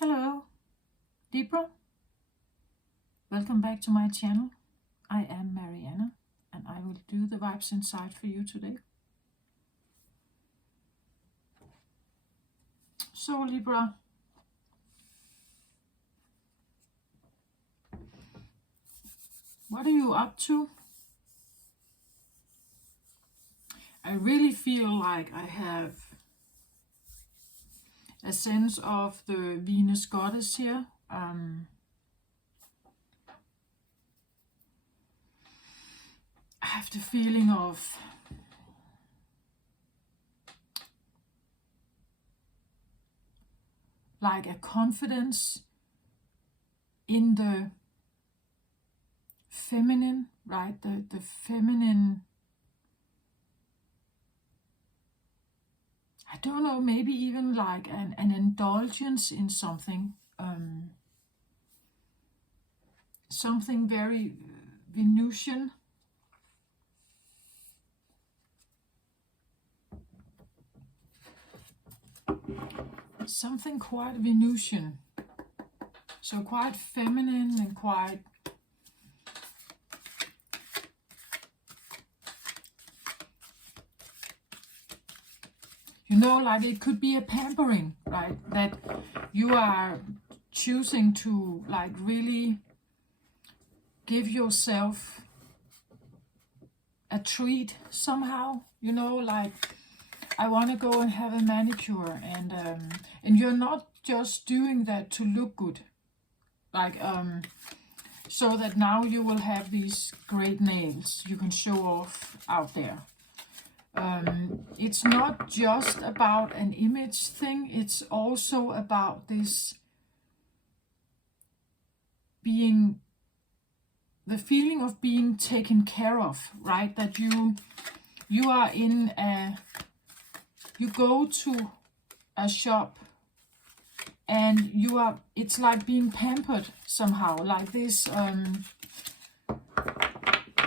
Hello, Libra. Welcome back to my channel. I am Mariana, and I will do the vibes inside for you today. So, Libra, what are you up to? I really feel like I have a sense of the Venus goddess here. I have the feeling of like a confidence in the feminine, right? The feminine, I don't know, maybe even like an indulgence in something. Something very Venusian. Something quite Venusian. So quite feminine and quite like it could be a pampering, right? That you are choosing to like really give yourself a treat somehow, like I want to go and have a manicure, and you're not just doing that to look good, like so that now you will have these great nails you can show off out there. It's not just about an image thing, it's also about this being, the feeling of being taken care of, right? That you are in a, you go to a shop and it's like being pampered somehow, like this,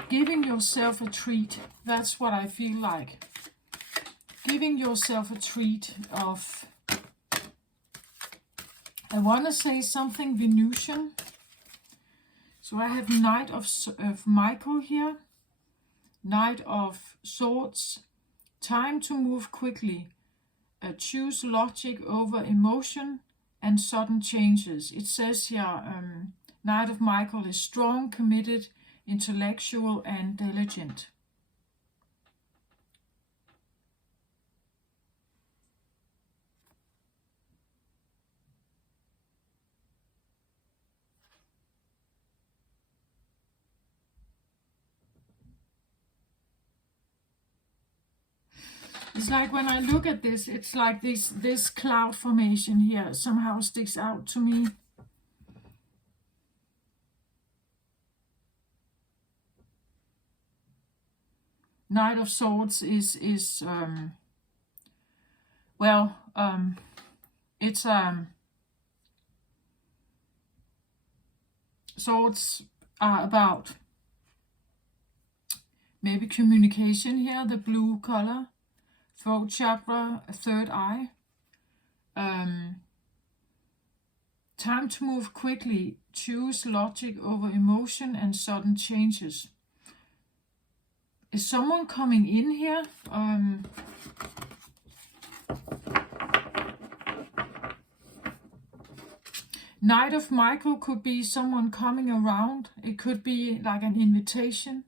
giving yourself a treat. That's what I feel like. Giving yourself a treat of, I want to say something Venusian. So I have Knight of Michael here. Knight of Swords. Time to move quickly. Choose logic over emotion and sudden changes. It says here, Knight of Michael is strong, committed, intellectual and diligent. It's like when I look at this, it's like this cloud formation here somehow sticks out to me. Knight of Swords is it's swords are about maybe communication here, the blue color, throat chakra, third eye. Time to move quickly, choose logic over emotion and sudden changes. Is someone coming in here? Knight of Michael could be someone coming around. It could be like an invitation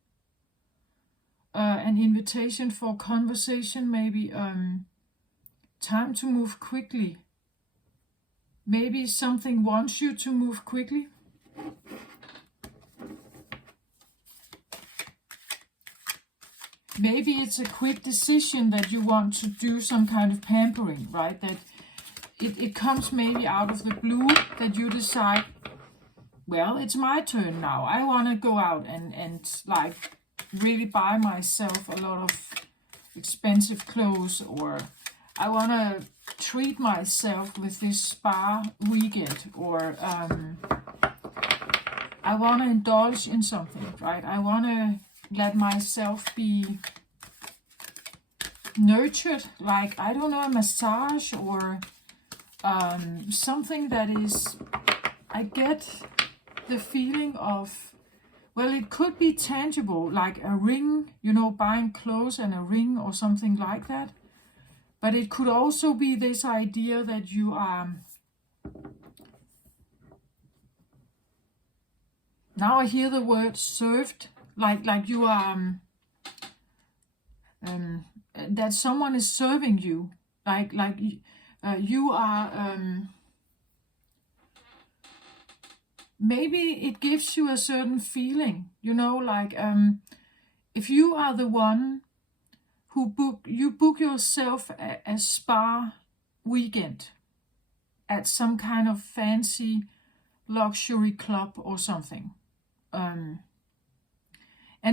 for conversation, maybe. Time to move quickly. Maybe something wants you to move quickly. Maybe it's a quick decision that you want to do some kind of pampering, right? That it comes maybe out of the blue, that you decide, well, it's my turn now. I want to go out and like really buy myself a lot of expensive clothes, or I want to treat myself with this spa weekend, or I want to indulge in something, right? I want to let myself be nurtured, like, I don't know, a massage, or something that is, I get the feeling of, well, it could be tangible, like a ring, you know, buying clothes and a ring or something like that. But it could also be this idea that you are, now I hear the word served, like you are, that someone is serving you, like you are, maybe it gives you a certain feeling, you know, like if you are the one who book yourself a spa weekend at some kind of fancy luxury club or something. And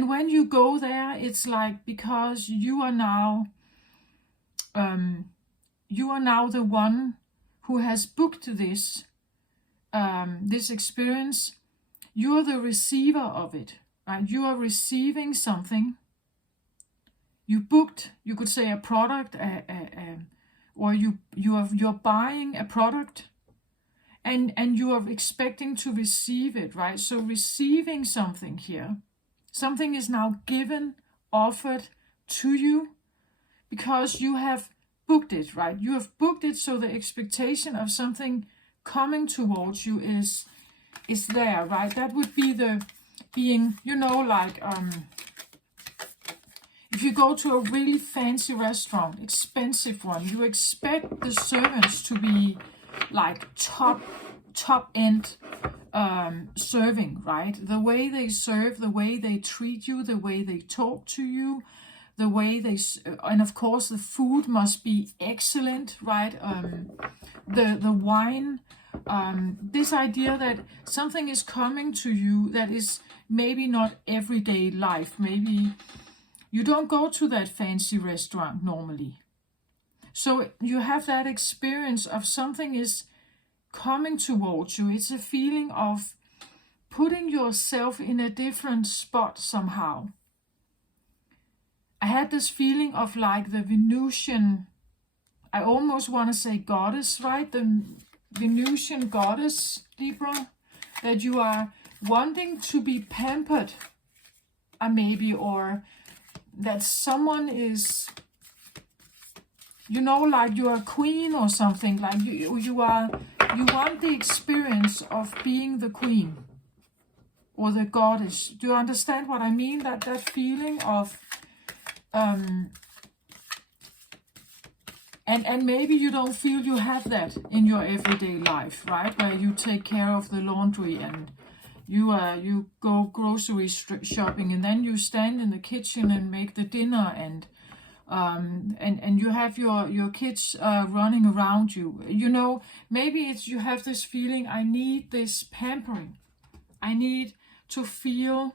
when you go there, it's like because you are now the one who has booked this this experience. You are the receiver of it, right? You are receiving something. You booked, you could say, a product, or you're buying a product, and you are expecting to receive it, right? So receiving something here, something is now given, offered to you, because you have booked it, right? You have booked it, so the expectation of something coming towards you is there, right? That would be the being, you know, like if you go to a really fancy restaurant, expensive one, you expect the servants to be like top end serving, right? The way they serve, the way they treat you, the way they talk to you, the way they, and of course the food must be excellent, right? The wine, this idea that something is coming to you that is maybe not everyday life. Maybe you don't go to that fancy restaurant normally. So you have that experience of something is coming towards you. It's a feeling of putting yourself in a different spot somehow. I had this feeling of like the Venusian, I almost want to say goddess, right? The Venusian goddess, Libra, that you are wanting to be pampered, maybe, or that someone is, you know, like you're a queen or something, like you want the experience of being the queen or the goddess. Do you understand what I mean? That feeling of and maybe you don't feel you have that in your everyday life, right? Where you take care of the laundry and you go grocery shopping, and then you stand in the kitchen and make the dinner, and you have your kids running around you. You know, maybe it's you have this feeling, I need this pampering. I need to feel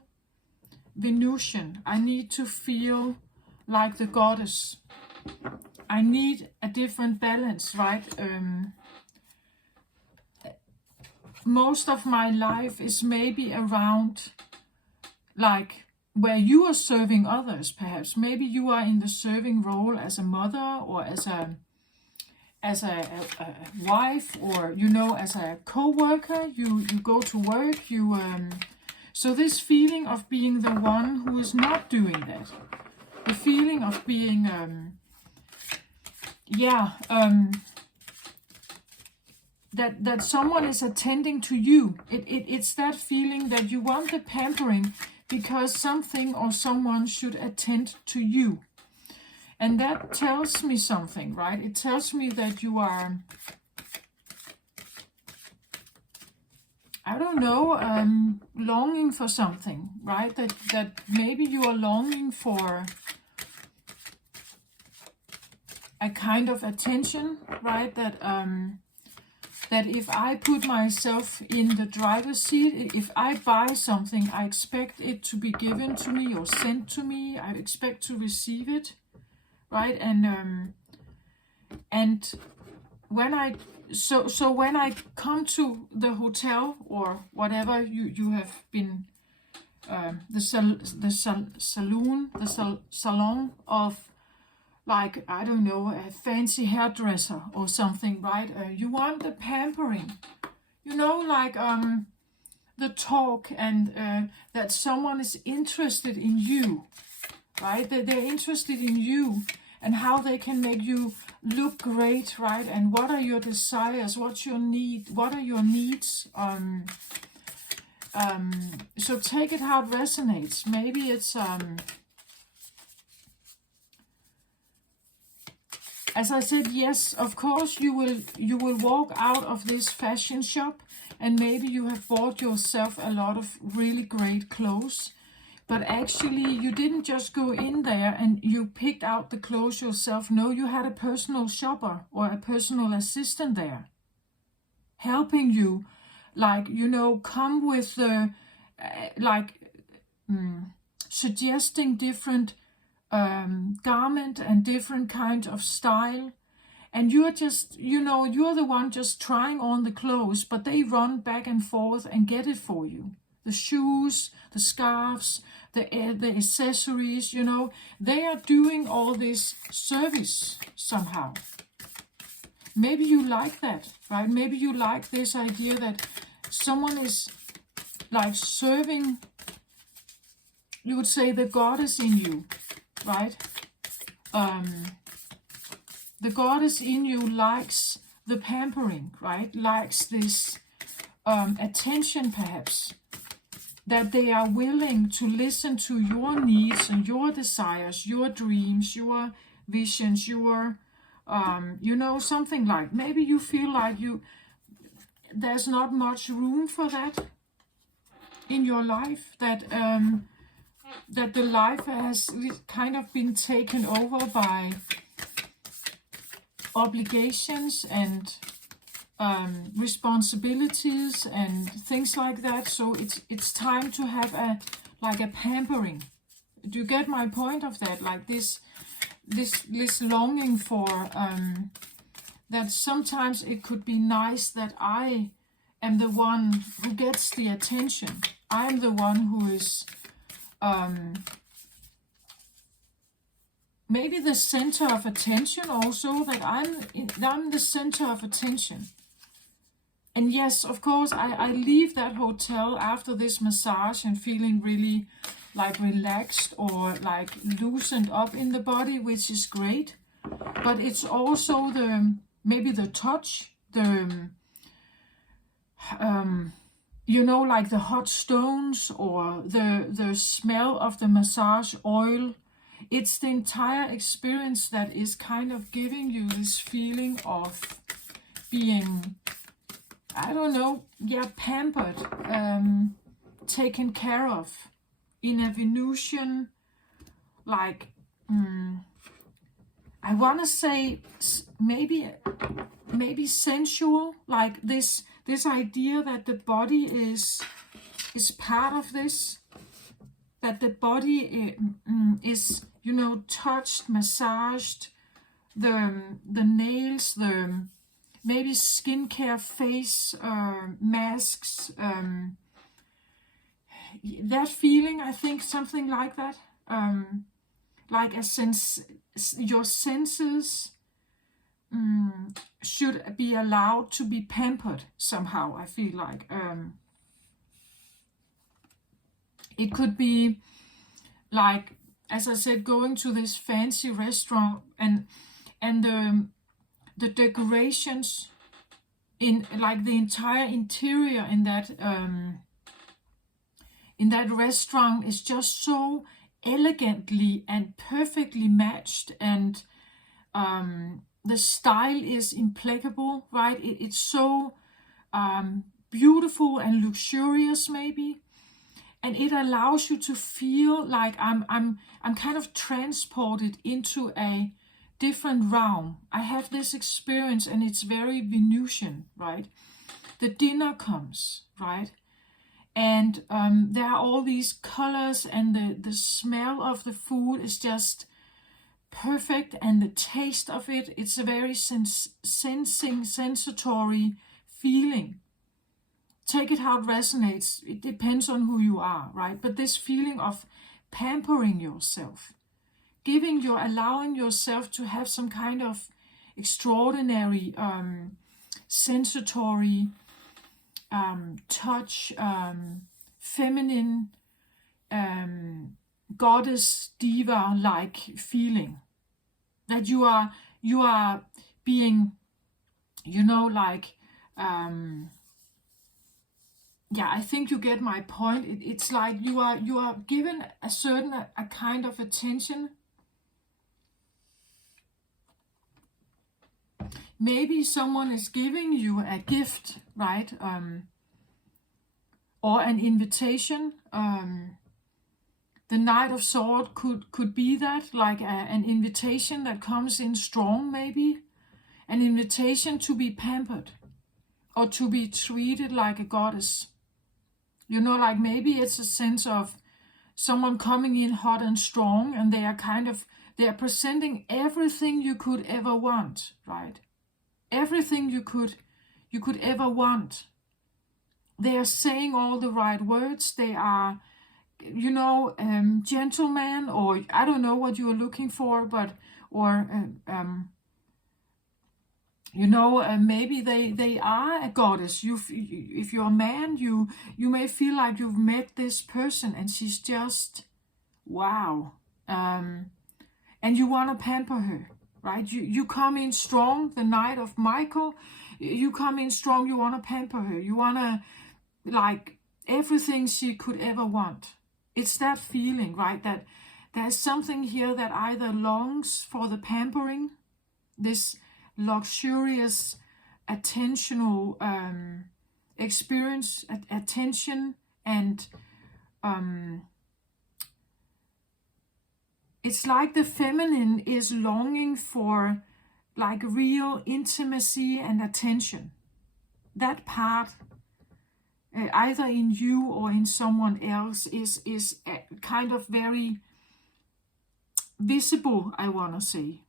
Venusian. I need to feel like the goddess. I need a different balance, right? Most of my life is maybe around like where you are serving others, perhaps. Maybe you are in the serving role as a mother, or as a wife, or, you know, as a co-worker. You go to work, so this feeling of being the one who is not doing that, the feeling of being that someone is attending to you. It's that feeling that you want the pampering because something or someone should attend to you. And that tells me something, right? It tells me that you are, I don't know, longing for something, right? That maybe you are longing for a kind of attention, right? That if I put myself in the driver's seat, if I buy something, I expect it to be given to me or sent to me. I expect to receive it, right? And when I when I come to the hotel or whatever you have been, the salon of like, I don't know, a fancy hairdresser or something, right? You want the pampering, you know, like the talk, and that someone is interested in you, right? That they're interested in you and how they can make you look great, right? And what are your desires? What's your need? What are your needs? So take it how it resonates. Maybe it's as I said, yes, of course you will walk out of this fashion shop, and maybe you have bought yourself a lot of really great clothes, but actually you didn't just go in there and you picked out the clothes yourself. No, you had a personal shopper or a personal assistant there helping you, like, you know, come with the suggesting different garment and different kind of style, and you're just, you know, you're the one just trying on the clothes, but they run back and forth and get it for you. The shoes, the scarves, the accessories, you know, they are doing all this service somehow. Maybe you like that, right? Maybe you like this idea that someone is like serving, you would say, the goddess in you, right? The goddess in you likes the pampering, right? Likes this attention, perhaps, that they are willing to listen to your needs and your desires, your dreams, your visions, your, you know, something like, maybe you feel like there's not much room for that in your life, that that the life has kind of been taken over by obligations and responsibilities and things like that. So it's time to have a pampering. Do you get my point of that? Like this longing for that sometimes it could be nice that I am the one who gets the attention. I am the one who is maybe the center of attention also, that I'm the center of attention. And yes, of course, I leave that hotel after this massage and feeling really like relaxed or like loosened up in the body, which is great. But it's also maybe the touch, you know, like the hot stones or the smell of the massage oil. It's the entire experience that is kind of giving you this feeling of being, I don't know, yeah, pampered, taken care of in a Venusian, like, I want to say maybe sensual, like this idea that the body is part of this, that the body is, you know, touched, massaged, the nails, the maybe skincare, face masks, that feeling, I think, something like that, like a sense, your senses should be allowed to be pampered somehow. I feel like it could be like, as I said, going to this fancy restaurant and the decorations in, like, the entire interior in that restaurant is just so elegantly and perfectly matched, and the style is impeccable, right? It's so beautiful and luxurious, maybe, and it allows you to feel like I'm kind of transported into a different realm. I have this experience, and it's very Venusian, right? The dinner comes, right? And there are all these colors, and the smell of the food is just perfect, and the taste of it, it's a very sensatory feeling. Take it how it resonates. It depends on who you are, right? But this feeling of pampering yourself, allowing yourself to have some kind of extraordinary sensory touch, feminine, goddess diva like feeling, that you are being, like, yeah, I think you get my point. It's like you are given a certain a kind of attention. Maybe someone is giving you a gift, right? Or an invitation. The Knight of Swords could be that, like an invitation that comes in strong, maybe. An invitation to be pampered or to be treated like a goddess. Like maybe it's a sense of someone coming in hot and strong, and they are presenting everything you could ever want, right? Everything you could ever want. They are saying all the right words. They are, gentleman, or I don't know what you are looking for, but, or, maybe they are a goddess. If you're a man, you may feel like you've met this person and she's just, wow. And you want to pamper her, right? You come in strong, the Knight of Michael, you come in strong, you want to pamper her. You want to, like, everything she could ever want. It's that feeling, right? That there's something here that either longs for the pampering, this luxurious, attentional experience, attention, and it's like the feminine is longing for, like, real intimacy and attention. That part, either in you or in someone else, is kind of very visible, I want to say.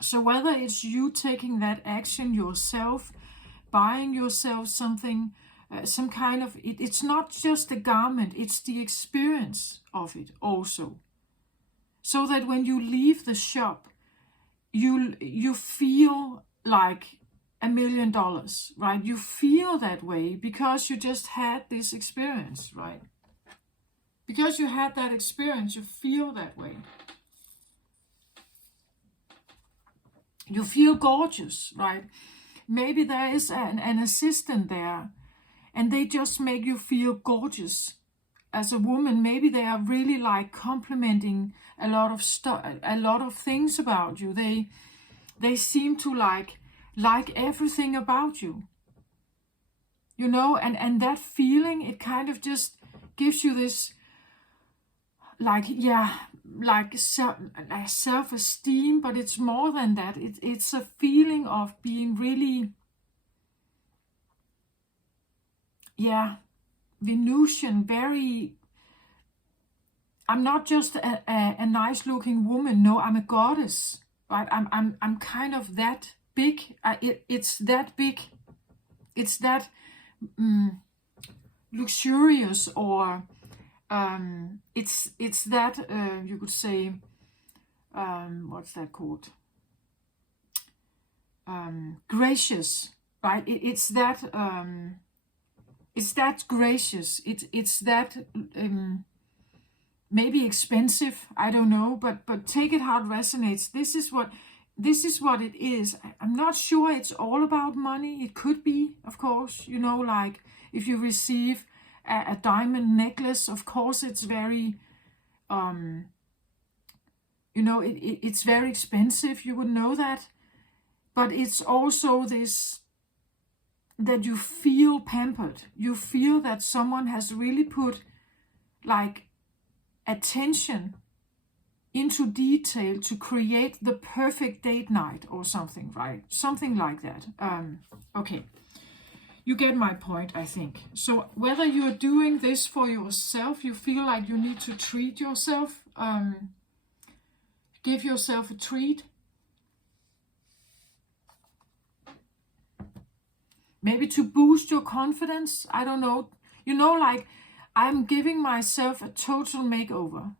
So whether it's you taking that action yourself, buying yourself something, some kind of, it's not just a garment, it's the experience of it also. So that when you leave the shop, you feel like $1 million, right? You feel that way because you just had this experience, right? Because you had that experience, you feel that way. You feel gorgeous, right? Maybe there is an assistant there, and they just make you feel gorgeous as a woman. Maybe they are really, like, complimenting a lot of stuff, a lot of things about you. They seem to like everything about you, and that feeling, it kind of just gives you this, like, yeah, like self-esteem, but it's more than that. It's a feeling of being really, yeah, Venusian, very, I'm not just a nice looking woman. No, I'm a goddess, right? I'm kind of that big. It's that big. It's that luxurious, or it's that, you could say, what's that called? Gracious, right? It's that gracious. It's that maybe expensive. I don't know, but take it how it resonates. This is what it is. I'm not sure it's all about money. It could be, of course. Like if you receive a diamond necklace, of course it's very, it's very expensive. You would know that. But it's also this, that you feel pampered. You feel that someone has really put, like, attention into detail to create the perfect date night or something, right? Something like that. Okay. You get my point, I think. So whether you're doing this for yourself, you feel like you need to treat yourself, give yourself a treat. Maybe to boost your confidence, I don't know. Like, I'm giving myself a total makeover.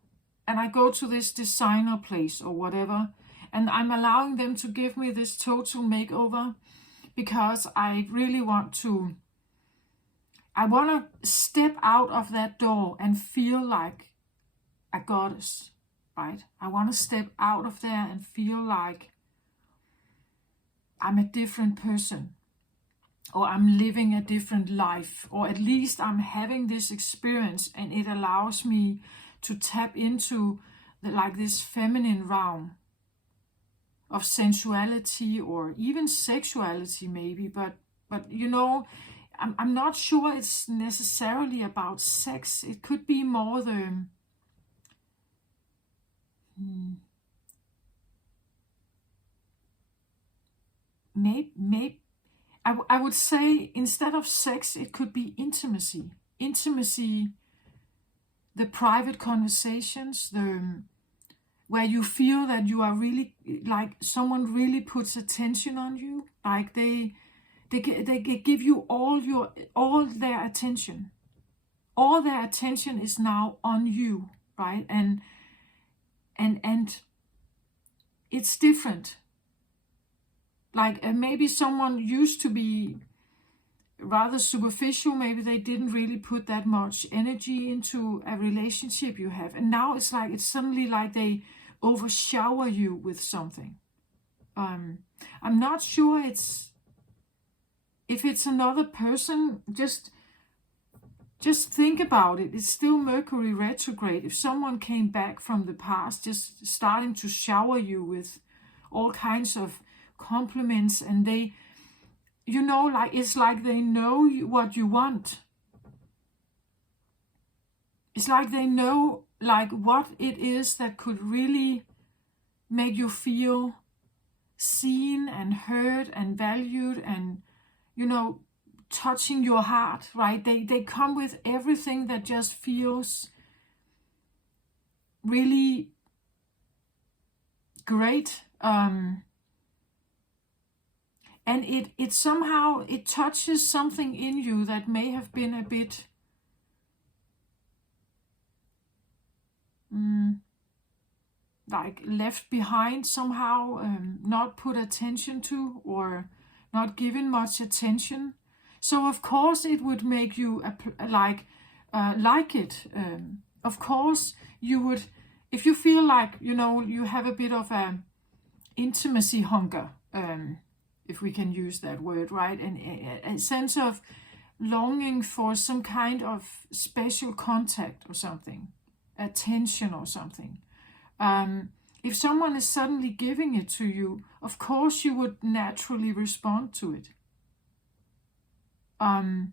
and I go to this designer place or whatever, and I'm allowing them to give me this total makeover because I really want to step out of that door and feel like a goddess, right? I want to step out of there and feel like I'm a different person, or I'm living a different life, or at least I'm having this experience, and it allows me to tap into this feminine realm of sensuality or even sexuality maybe, but I'm not sure it's necessarily about sex. It could be more the maybe I would say instead of sex, it could be intimacy. Intimacy, the private conversations, where you feel that you are really, like someone really puts attention on you, like they give you all their attention. All their attention is now on you, right? And it's different. Like maybe someone used to be rather superficial, maybe they didn't really put that much energy into a relationship you have, and now it's suddenly like they overshower you with something. I'm not sure if it's another person. Just think about it. It's still Mercury retrograde. If someone came back from the past just starting to shower you with all kinds of compliments, and they, it's like they know what you want. It's like they know like what it is that could really make you feel seen and heard and valued, and touching your heart, right? They come with everything that just feels really great. And it somehow, it touches something in you that may have been a bit like left behind somehow, not put attention to, or not given much attention. So of course it would make you like it. Of course you would, if you feel like you have a bit of a intimacy hunger, if we can use that word, right? And a sense of longing for some kind of special contact or something, attention or something. If someone is suddenly giving it to you, of course you would naturally respond to it. I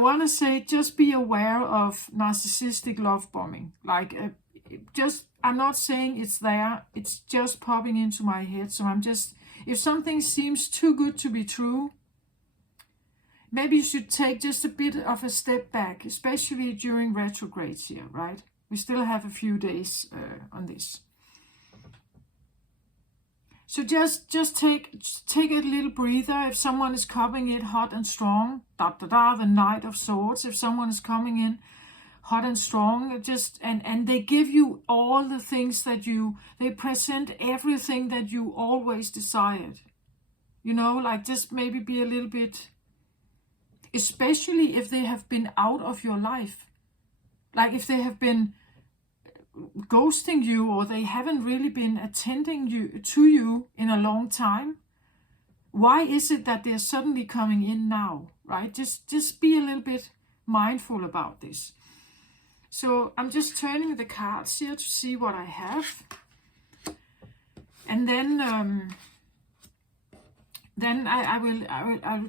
want to say, just be aware of narcissistic love bombing. Like, I'm not saying it's there, it's just popping into my head. So if something seems too good to be true, maybe you should take just a bit of a step back, especially during retrogrades here, right? We still have a few days on this. So just take a little breather. If someone is coming in hot and strong, the Knight of Swords. If someone is coming in hot and strong, and they give you all the things that they present everything that you always desired. Like just maybe be a little bit, especially if they have been out of your life. Like if they have been ghosting you, or they haven't really been attending to you in a long time. Why is it that they're suddenly coming in now, right? Just be a little bit mindful about this. So I'm just turning the cards here to see what I have, and then I will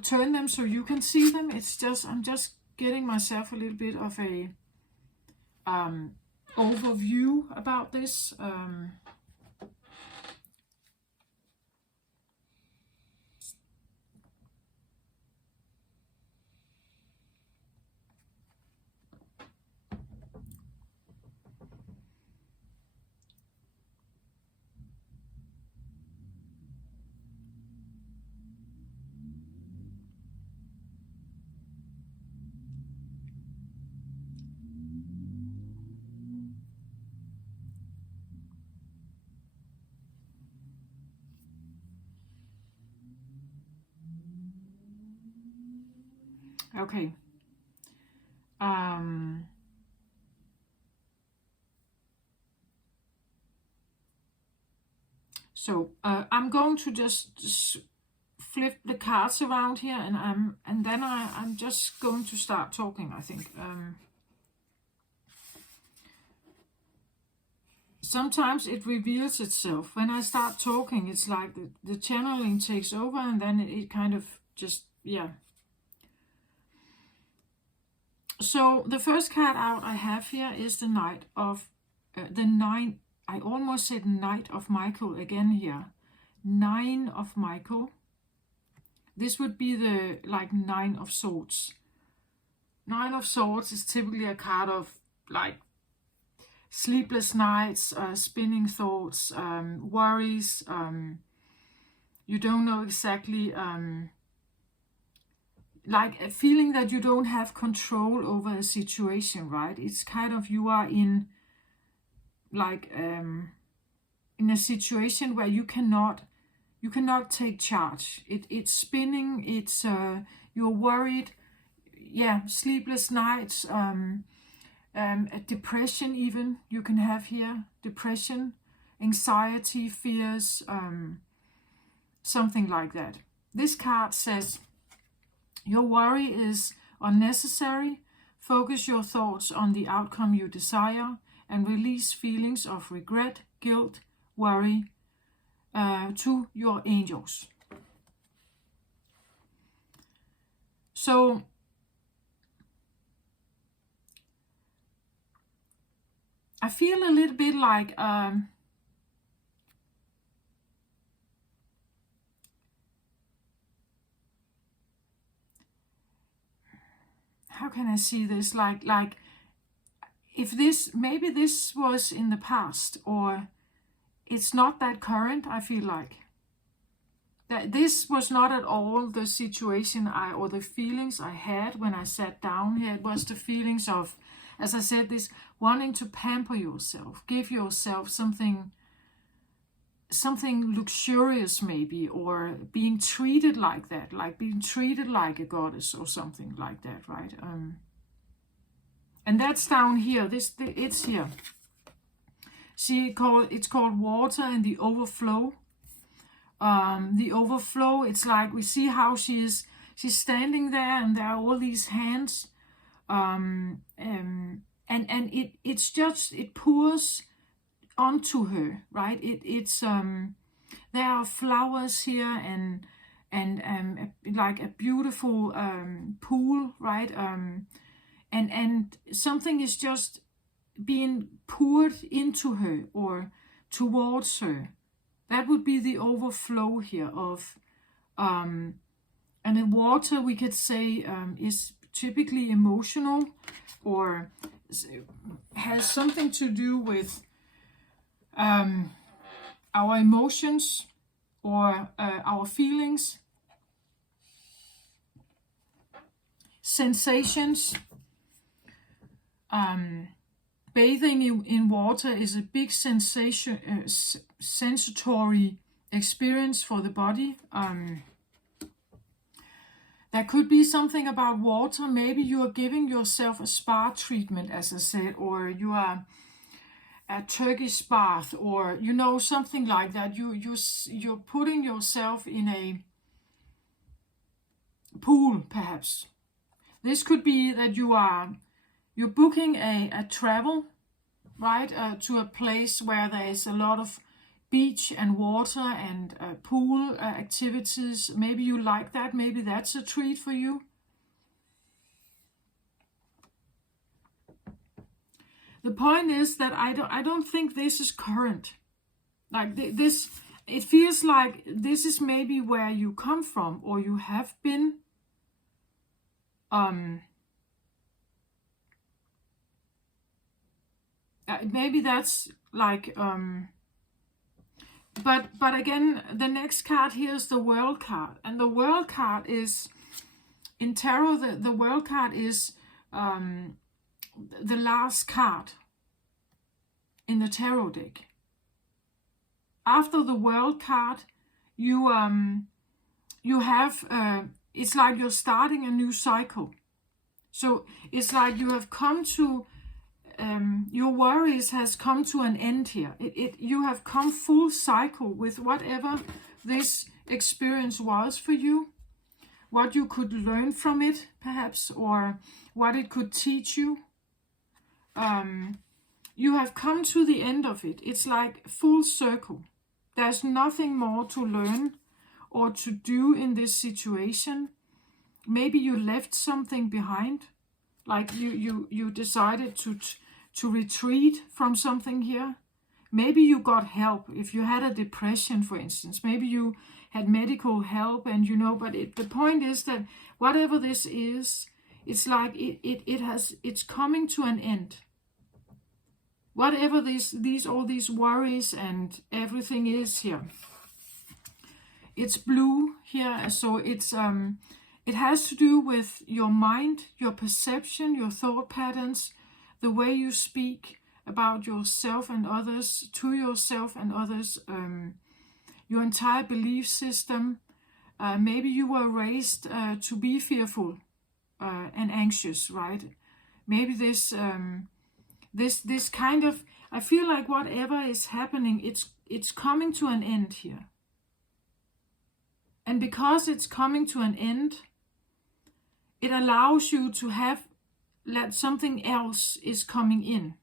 turn them so you can see them. I'm just getting myself a little bit of a overview about this. Okay. So I'm going to just flip the cards around here, and then I'm just going to start talking, I think. Sometimes it reveals itself. When I start talking, it's like the channeling takes over, and then it kind of just, yeah. So the first card out I have here is the Knight of, the Nine, I almost said Knight of Michael again here. Nine of Michael. This would be the, like, Nine of Swords. Nine of Swords is typically a card of, like, sleepless nights, spinning thoughts, worries. You don't know exactly, like a feeling that you don't have control over a situation, right? It's kind of, you are in, like, in a situation where you cannot take charge. It's spinning. It's you're worried. Yeah, sleepless nights. A depression, even you can have here. Depression, anxiety, fears, something like that. This card says your worry is unnecessary. Focus your thoughts on the outcome you desire and release feelings of regret, guilt, worry to your angels. So I feel a little bit like how can I see this? Like if this, maybe this was in the past, or it's not that current. I feel like that this was not at all the situation or the feelings I had when I sat down here. It was the feelings of, as I said, this wanting to pamper yourself, give yourself something luxurious maybe, or being treated like that, like being treated like a goddess or something like that, right? And that's down here. It's here. See, it's called water and the overflow. The overflow, it's like we see how she's standing there, and there are all these hands, and it's just, it pours onto her, right? It's there are flowers here, and like a beautiful pool, right? And something is just being poured into her or towards her. That would be the overflow here of, and the water, we could say, is typically emotional, or has something to do with our emotions, or our feelings, sensations. Bathing in water is a big sensation, sensory experience for the body. There could be something about water. Maybe you are giving yourself a spa treatment, as I said, or you are a Turkish bath, or something like that. You're putting yourself in a pool, perhaps. This could be that you're booking a travel, right, to a place where there is a lot of beach and water and pool activities. Maybe you like that. Maybe that's a treat for you. The point is that I don't think this is current. Like this, it feels like this is maybe where you come from, or you have been. Maybe that's like, but again, the next card here is the World card, and the World card is, in tarot, the World card is the last card in the tarot deck. After the World card, you have it's like you're starting a new cycle. So it's like you have come to, your worries has come to an end here. You have come full cycle with whatever this experience was for you, what you could learn from it, perhaps, or what it could teach you. You have come to the end of it. It's like full circle. There's nothing more to learn or to do in this situation. Maybe you left something behind, like you decided to retreat from something here. Maybe you got help if you had a depression, for instance. Maybe you had medical help, and but the point is that whatever this is, it's like it's coming to an end. Whatever all these worries and everything is here. It's blue here, so it's it has to do with your mind, your perception, your thought patterns, the way you speak about yourself and others, to yourself and others, your entire belief system. Maybe you were raised to be fearful and anxious, right? Maybe this kind of, I feel like whatever is happening, it's coming to an end here. And because it's coming to an end, it allows you to have that something else is coming in.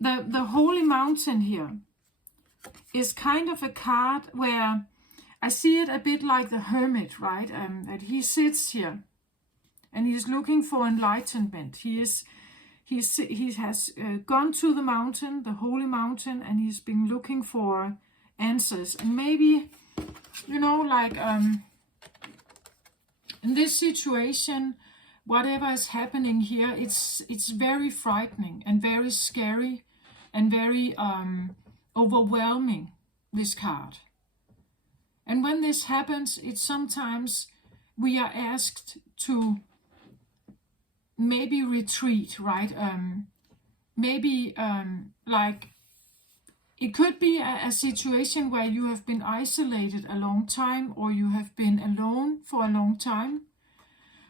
The Holy Mountain here is kind of a card where I see it a bit like the Hermit, right? That he sits here and he's looking for enlightenment. He has gone to the mountain, the Holy Mountain, and he's been looking for answers. And maybe, like in this situation, whatever is happening here, it's very frightening and very scary and very overwhelming, this card. And when this happens, it's sometimes we are asked to maybe retreat, right? Maybe like it could be a situation where you have been isolated a long time, or you have been alone for a long time,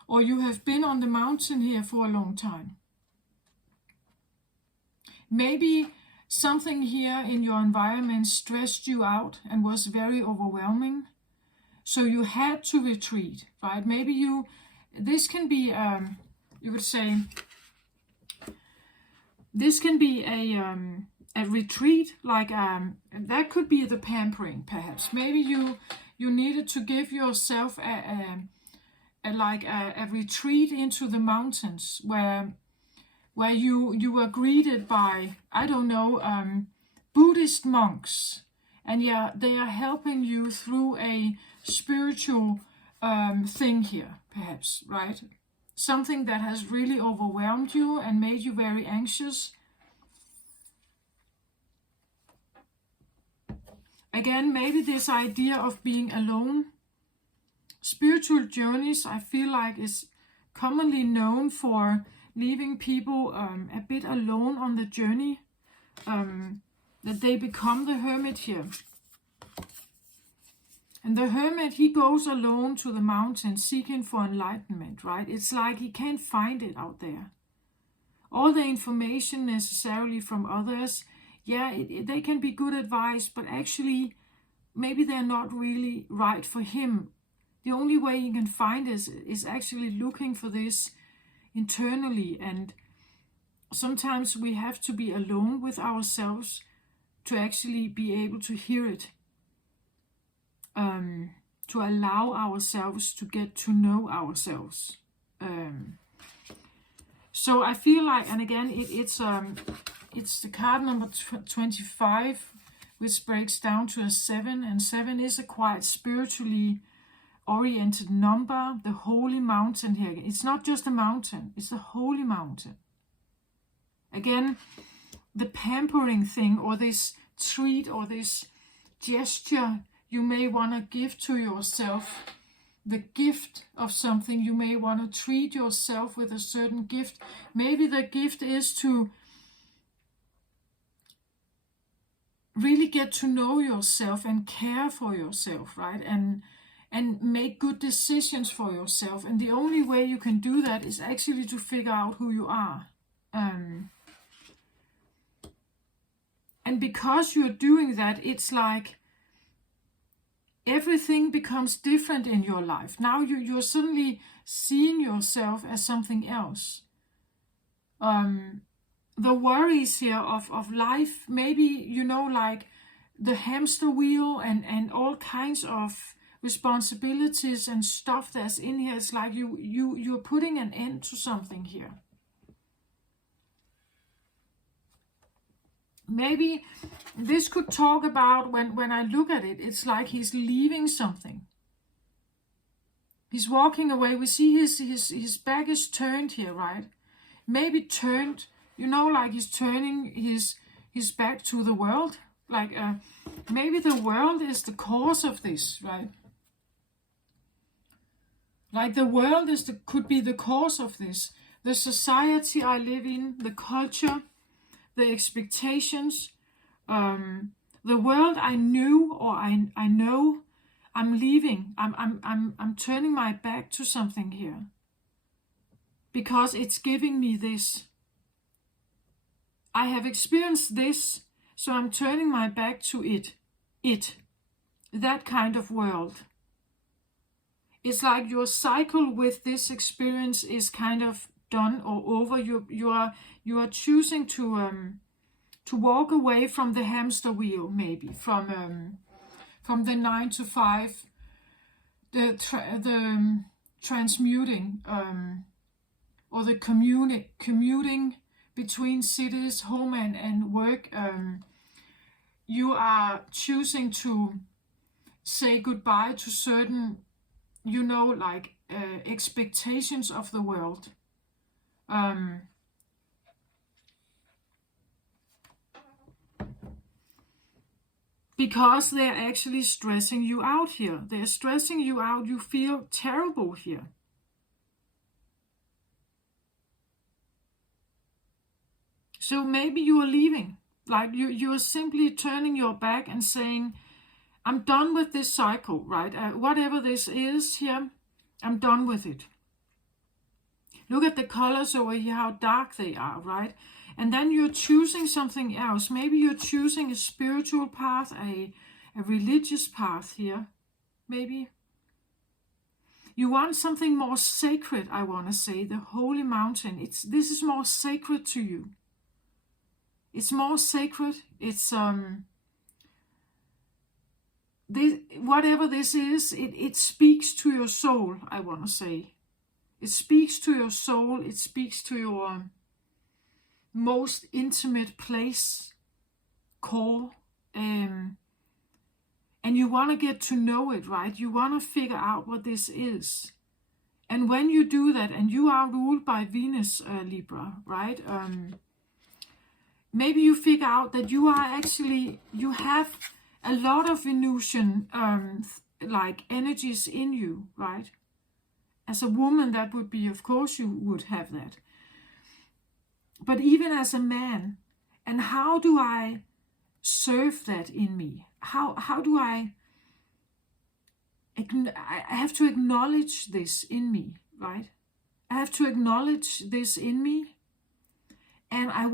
or you have been on the mountain here for a long time. Maybe something here in your environment stressed you out and was very overwhelming, so you had to retreat, right? Maybe this can be, you would say, this can be a retreat, like that could be the pampering, perhaps. Maybe you needed to give yourself a retreat into the mountains where you were greeted by, I don't know, Buddhist monks, and they are helping you through a spiritual thing here, perhaps, right? Something that has really overwhelmed you and made you very anxious. Again, maybe this idea of being alone. Spiritual journeys, I feel like, is commonly known for leaving people a bit alone on the journey, that they become the hermit here. And the hermit, he goes alone to the mountain seeking for enlightenment, right? It's like he can't find it out there. All the information necessarily from others, they can be good advice, but actually maybe they're not really right for him. The only way he can find is actually looking for this internally, and sometimes we have to be alone with ourselves to actually be able to hear it, to allow ourselves to get to know ourselves. So I feel like, and again, it's the card number 25, which breaks down to a 7, and 7 is a quite spiritually oriented number. The Holy Mountain here, it's not just a mountain, it's the Holy Mountain. Again, the pampering thing, or this treat, or this gesture you may want to give to yourself, the gift of something. You may want to treat yourself with a certain gift. Maybe the gift is to really get to know yourself and care for yourself, right? And make good decisions for yourself. And the only way you can do that is actually to figure out who you are. And because you're doing that, it's like everything becomes different in your life. Now you're suddenly seeing yourself as something else. The worries here of life, maybe, you know, like the hamster wheel and all kinds of responsibilities and stuff that's in here. It's like you're putting an end to something here. Maybe this could talk about, when I look at it, it's like he's leaving something. He's walking away. We see his back is turned here, right? Maybe turned, you know, like he's turning his back to the world. Like maybe the world is the cause of this, right? Like the world could be the cause of this. The society I live in, the culture, the expectations, the world I knew or I know, I'm leaving. I'm turning my back to something here because it's giving me this. I have experienced this, so I'm turning my back to it. That kind of world. It's like your cycle with this experience is kind of done or over. You are choosing to walk away from the hamster wheel, maybe from the 9 to 5, the transmuting or the commuting between cities, home and work. You are choosing to say goodbye to certain, you know, like expectations of the world. Because they're actually stressing you out here. They're stressing you out. You feel terrible here. So maybe you are leaving. Like you are simply turning your back and saying, I'm done with this cycle, right? Whatever this is here, I'm done with it. Look at the colors over here, how dark they are, right? And then you're choosing something else. Maybe you're choosing a spiritual path, a religious path here, maybe. You want something more sacred, I want to say, the holy mountain. This is more sacred to you. It's more sacred. It's whatever this is, it speaks to your soul, I want to say. It speaks to your soul. It speaks to your most intimate place, core. And you want to get to know it, right? You want to figure out what this is. And when you do that, and you are ruled by Venus, Libra, right? Maybe you figure out that you have a lot of Venusian like energies in you, right? As a woman, that would be, of course, you would have that. But even as a man, and how do I serve that in me? How do I have to acknowledge this in me, right? I have to acknowledge this in me, and I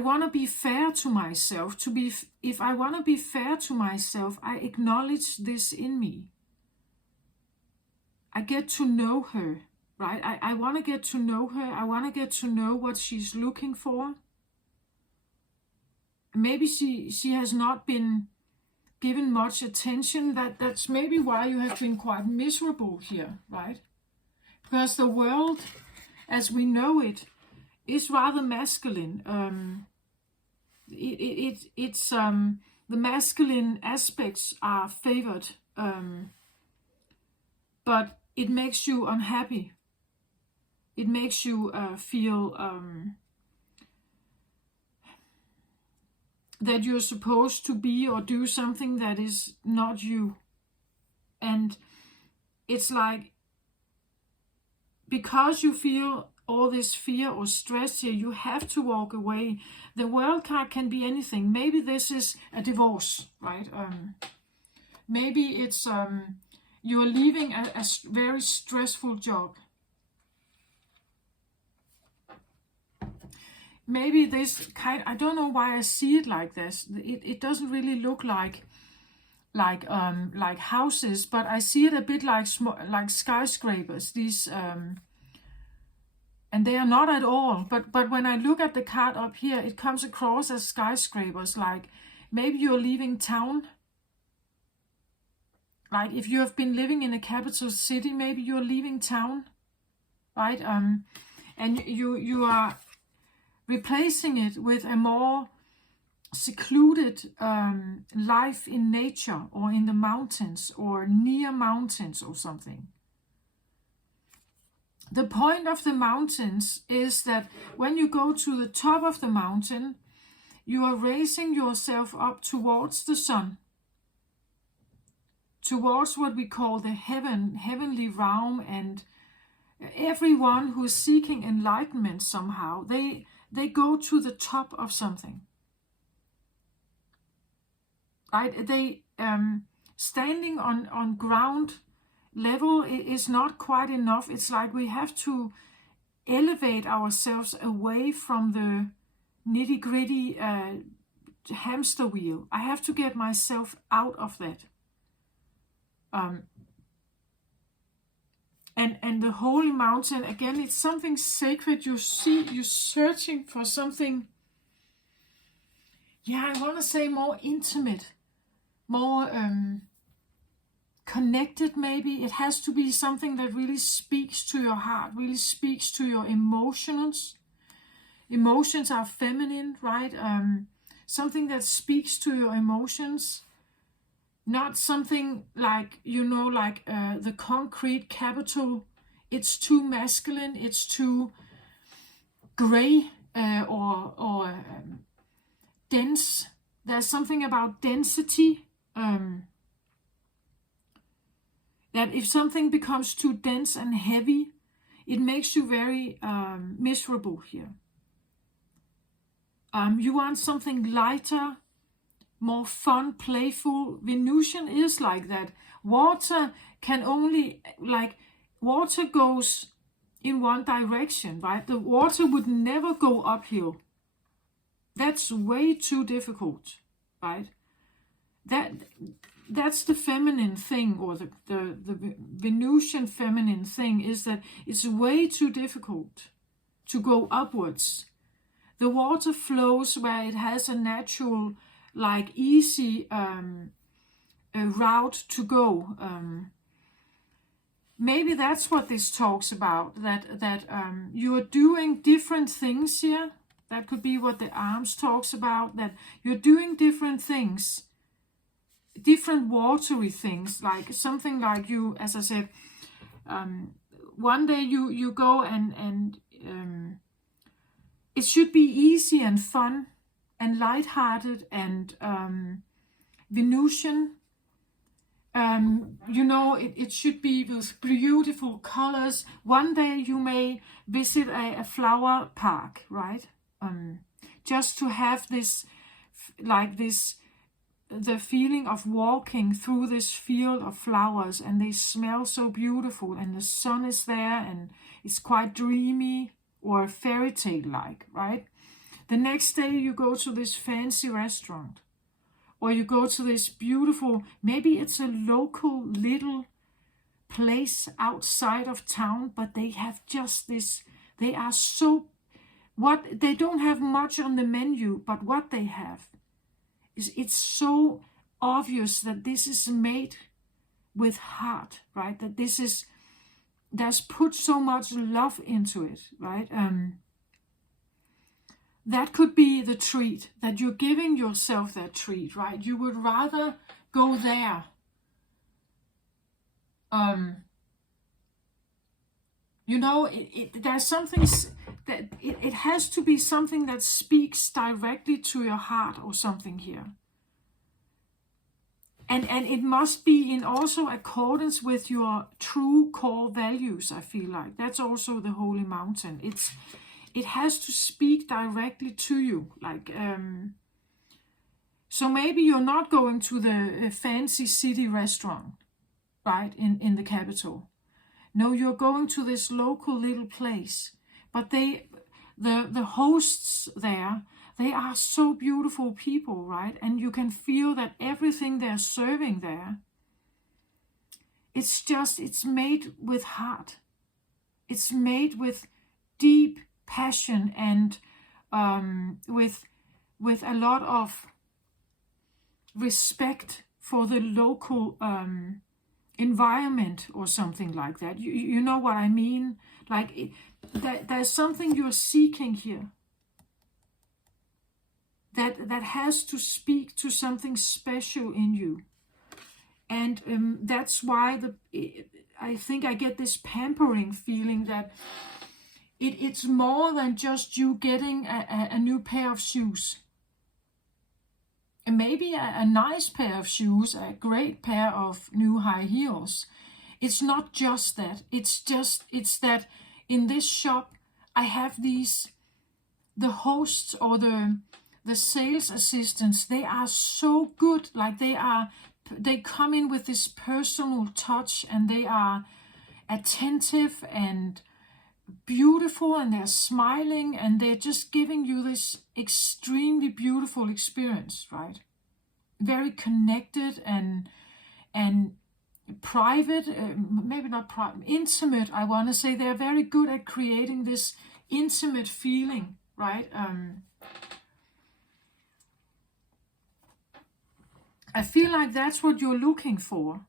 wanna be fair to myself. If I wanna be fair to myself, I acknowledge this in me. I get to know her, right? I want to get to know her. I want to get to know what she's looking for. Maybe she has not been given much attention. That's maybe why you have been quite miserable here, right? Because the world, as we know it, is rather masculine. It's the masculine aspects are favored, but it makes you unhappy. It makes you feel that you're supposed to be or do something that is not you. And it's like, because you feel all this fear or stress here, you have to walk away. The World card can be anything. Maybe this is a divorce, right? Maybe it's you are leaving a very stressful job. Maybe this kind, I don't know why I see it like this. It doesn't really look like houses, but I see it a bit like skyscrapers. These and they are not at all. But when I look at the card up here, it comes across as skyscrapers. Like maybe you're leaving town. Like if you have been living in a capital city, maybe you're leaving town, right? And you are replacing it with a more secluded life in nature or in the mountains or near mountains or something. The point of the mountains is that when you go to the top of the mountain, you are raising yourself up towards the sun, towards what we call the heavenly realm, and everyone who is seeking enlightenment somehow, they go to the top of something. Right? They standing on ground level is not quite enough. It's like we have to elevate ourselves away from the nitty-gritty hamster wheel. I have to get myself out of that. And the holy mountain, again, it's something sacred. You're searching for something, I want to say more intimate, more connected maybe. It has to be something that really speaks to your heart, really speaks to your emotions. Emotions are feminine, right? Something that speaks to your emotions. Not something like, the concrete capital. It's too masculine, it's too gray or dense. There's something about density. That if something becomes too dense and heavy, it makes you very miserable here. You want something lighter, more fun, playful. Venusian is like that. Water can only, water goes in one direction, right? The water would never go uphill. That's way too difficult, right? That's the feminine thing, or the Venusian feminine thing, is that it's way too difficult to go upwards. The water flows where it has a natural, easy route to go. Maybe that's what this talks about, that you are doing different things here. That could be what the arms talks about, that you're doing different things, different watery things, like something like you, as I said, one day you go and it should be easy and fun and lighthearted and Venusian. It should be with beautiful colors. One day you may visit a flower park, right? Just to have this, the feeling of walking through this field of flowers, and they smell so beautiful, and the sun is there, and it's quite dreamy or fairy tale like, right? The next day you go to this fancy restaurant, or you go to this beautiful, maybe it's a local little place outside of town, but they have just this, they are so, they don't have much on the menu, but what they have is, it's so obvious that this is made with heart, right? That there's put so much love into it, right? That could be the treat, that you're giving yourself that treat, right? You would rather go there. There's something that it has to be something that speaks directly to your heart or something here. And it must be in also accordance with your true core values, I feel like. That's also the Holy Mountain. It has to speak directly to you. Like, so maybe you're not going to the fancy city restaurant, right, in the capital. No, you're going to this local little place. But the hosts there, they are so beautiful people, right? And you can feel that everything they're serving there, it's made with heart. It's made with deep passion and with a lot of respect for the local environment or something like that. You know what I mean? Like there's something you're seeking here that has to speak to something special in you. And that's why I think I get this pampering feeling that it's more than just you getting a new pair of shoes. And maybe a nice pair of shoes, a great pair of new high heels. It's not just that. It's that in this shop I have the hosts or the sales assistants, they are so good. Like they come in with this personal touch, and they are attentive and beautiful, and they're smiling, and they're just giving you this extremely beautiful experience, right? Very connected and private, maybe not private, intimate, I want to say. They're very good at creating this intimate feeling, right? I feel like that's what you're looking for.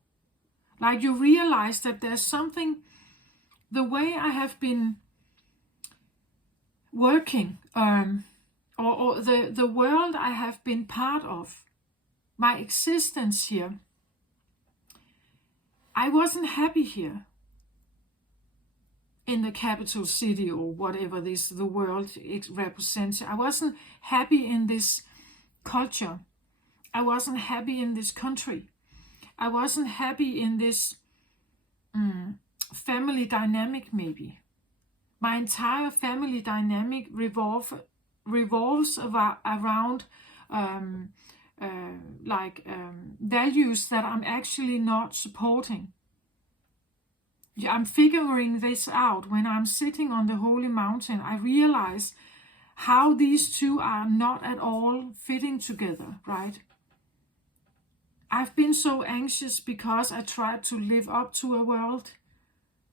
Like you realize that there's something, the way I have been working, or the world I have been part of, my existence here, I wasn't happy here in the capital city or whatever the world it represents. I wasn't happy in this culture. I wasn't happy in this country. I wasn't happy in this family dynamic, maybe. My entire family dynamic revolves around values that I'm actually not supporting. I'm figuring this out. When I'm sitting on the Holy Mountain, I realize how these two are not at all fitting together, right? I've been so anxious because I tried to live up to a world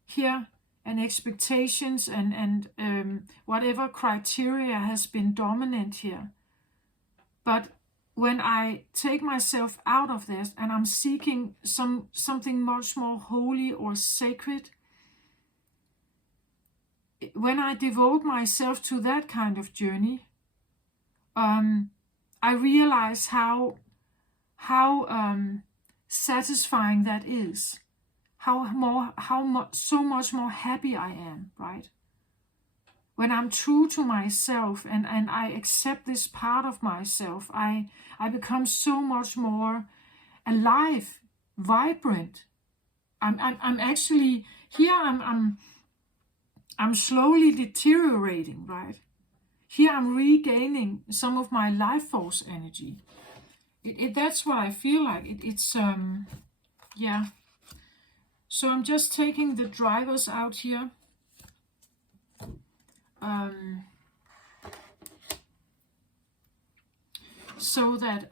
here and expectations and whatever criteria has been dominant here. But when I take myself out of this and I'm seeking something much more holy or sacred, when I devote myself to that kind of journey, I realize how satisfying that is, so much more happy I am, right? When I'm true to myself and I accept this part of myself, I become so much more alive, vibrant. I'm actually here. I'm slowly deteriorating, right? Here I'm regaining some of my life force energy. That's what I feel like. Yeah. So I'm just taking the drivers out here. So that